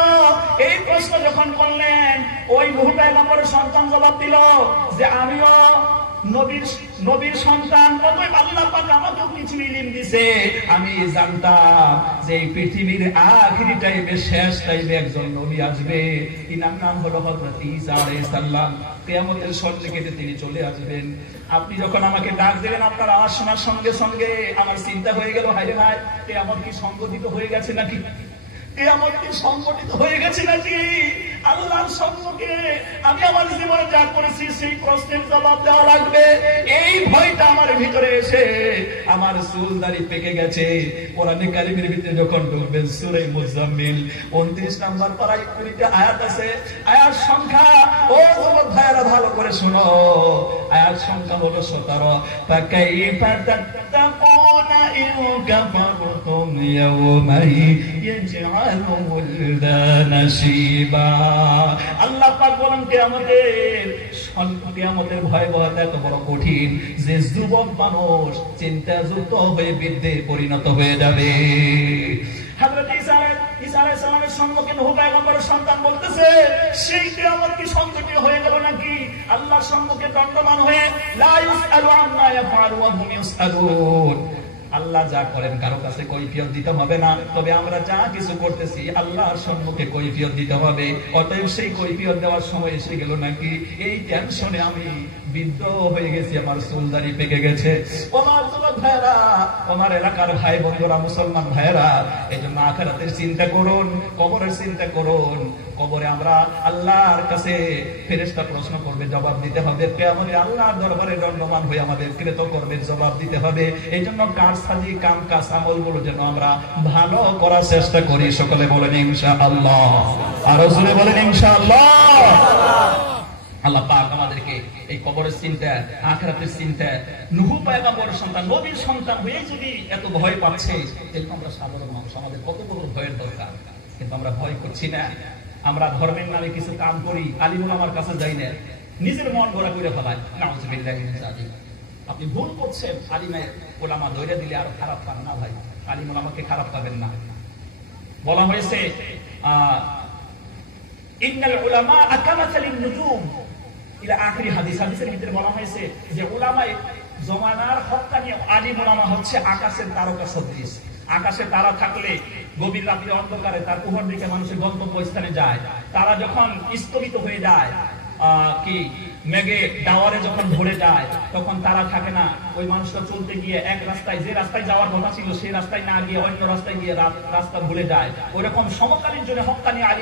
এই প্রশ্ন যখন করলেন ওই নূহ পয়গম্বরের সন্তান জবাব দিল যে আমিও নবীর সন্তান, অতএব আল্লাহ পাক আমাকেও কিছু ইলম দিয়েছে। আমি জানতাম যে এই পৃথিবীর আখিরি টাইমে শেষ টাইমে একজন নবী আসবে, তিনার নাম হলো হযরত ঈসা আলাইহিস সালাম। কিয়ামতের সন্নিকটে তিনি চলে আসবেন। আপনি যখন আমাকে ডাক দিলেন, আপনার আওয়াজ শোনার সঙ্গে সঙ্গে আমার চিন্তা হয়ে গেল, হায় রে ভাই, কিয়ামত কি সংগঠিত হয়ে গেছে নাকি? কিয়ামত কি সংগঠিত হয়ে গেছে নাকি? আল্লাহর সম্মুখে আমি আমার জীবনে যা করেছি সেই প্রশ্নের জবাব দেওয়া লাগবে, এই ভয়টা আমার ভিতরে এসে আমার চুল দাড়ি পেকে গেছে। কোরআনে কারিমের ভিতরে যখন ঢুকবেন সূরা মুজাম্মিল 29 নম্বর পারায় 20টা আয়াত আছে। আয়াত সংখ্যা ও যুবক ভাইরা ভালো করে শুনো, আয়াত সংখ্যা হলো 17। ফাকাইফা তাত্তাকুনা ইন কাফারতুম ইয়াওমান ইয়াজআলুল ওয়ালদানা শিবা। আল্লাহ পাক বলেন কিয়ামতের ভয়াবহতা এত বড় কঠিন যে যুবক মানুষ চিন্তাযুক্ত হয়ে বৃদ্ধে পরিণত হয়ে যাবে। হযরত ঈসা আলাইহিস সালামের সম্মুখে নূহ পয়গম্বরের সন্তান বলতেছে, সেই কিয়ামত কি সংঘটিত হয়ে গেল নাকি? আল্লাহর সম্মুখে দণ্ডমান হয়ে লা ইউসআলু আম্মা ইয়াফআলু ওয়া হুম ইউসআলুন। আল্লাহ যা করেন কারো কাছে কৈফিয়ত দিতে হবে না, তবে আমরা যা কিছু করতেছি আল্লাহর সম্মুখে কৈফিয়ত দিতে হবে। অতএব সেই কৈফিয়ত দেওয়ার সময় এসে গেল নাকি? এই টেনশনে আমি বৃদ্ধ হয়ে গেছি, আমার চুল দাড়ি পেকে গেছে। আমার যুবক ভাইরা, আমার এলাকার ভাই বন্ধুরা, মুসলমান ভাইরা, এই জন্য আখিরাতের চিন্তা করুন, কবরের চিন্তা করুন। কবরে আমরা আল্লাহর কাছে ফেরেশতা প্রশ্ন করবে, জবাব দিতে হবে। কিয়ামতে আল্লাহর দরবারে দণ্ডমান হয়ে আমাদের কৃতকর্মের জবাব দিতে হবে। এই জন্য কারসাজি কাম কাজ আমলগুলো যেন আমরা ভালো করার চেষ্টা করি। সকলে বলেন ইনশাআল্লাহ, আর জোরে বলেন ইনশাআল্লাহ। আল্লাহ পাক আমাদেরকে এই কবরের চিন্তা, আখিরাতের চিন্তা, নূহ পয়গম্বরের সন্তান, নবীর সন্তান হয়ে যদি এত ভয় পাচ্ছে, তাহলে আমরা সাধারণ মানুষ, আমাদের কত বড় ভয়ের দরকার। কিন্তু আমরা ভয় করছি না। আমরা ধর্মের নামে কিছু কাম করি, আলিম ওলামার কাছে যাই না, নিজের মন গড়া করে ফেলাই। নাউযুবিল্লাহি মিন যালিক। আপনি ভুল করছেন, আলিমে ওলামা ধরে দিলে আর খারাপ পান না ভাই, আলিম ওলামাকে খারাপ পাবেন না। বলা হয়েছে ইন্নাল উলামা আকামাতালিন নুজুম ইলা আখিরি হাদিস। হাদিসের ভিতরে বলা হয়েছে যে উলামায়ে জমানার হক্কানি আলিম ওলামা হচ্ছে আকাশের তারকা সদৃশ। আকাশে তারা থাকলে গভীর রাত্রে অন্ধকারে তার উপর দিকে মানুষের গন্তব্য স্থানে যায়। তারা যখন স্থগিত হয়ে যায়, কি মেঘে ডাওয়ারে যখন ভরে যায়, তখন তারা থাকে না। ওই মানুষটা চলতে গিয়ে এক রাস্তায়, যে রাস্তায় যাওয়ার কথা ছিল সেই রাস্তায় না গিয়ে অন্য রাস্তায় গিয়ে রাস্তা ভুলে যায়। ওইরকম সমকালীন জন্য হক্কানি আলিম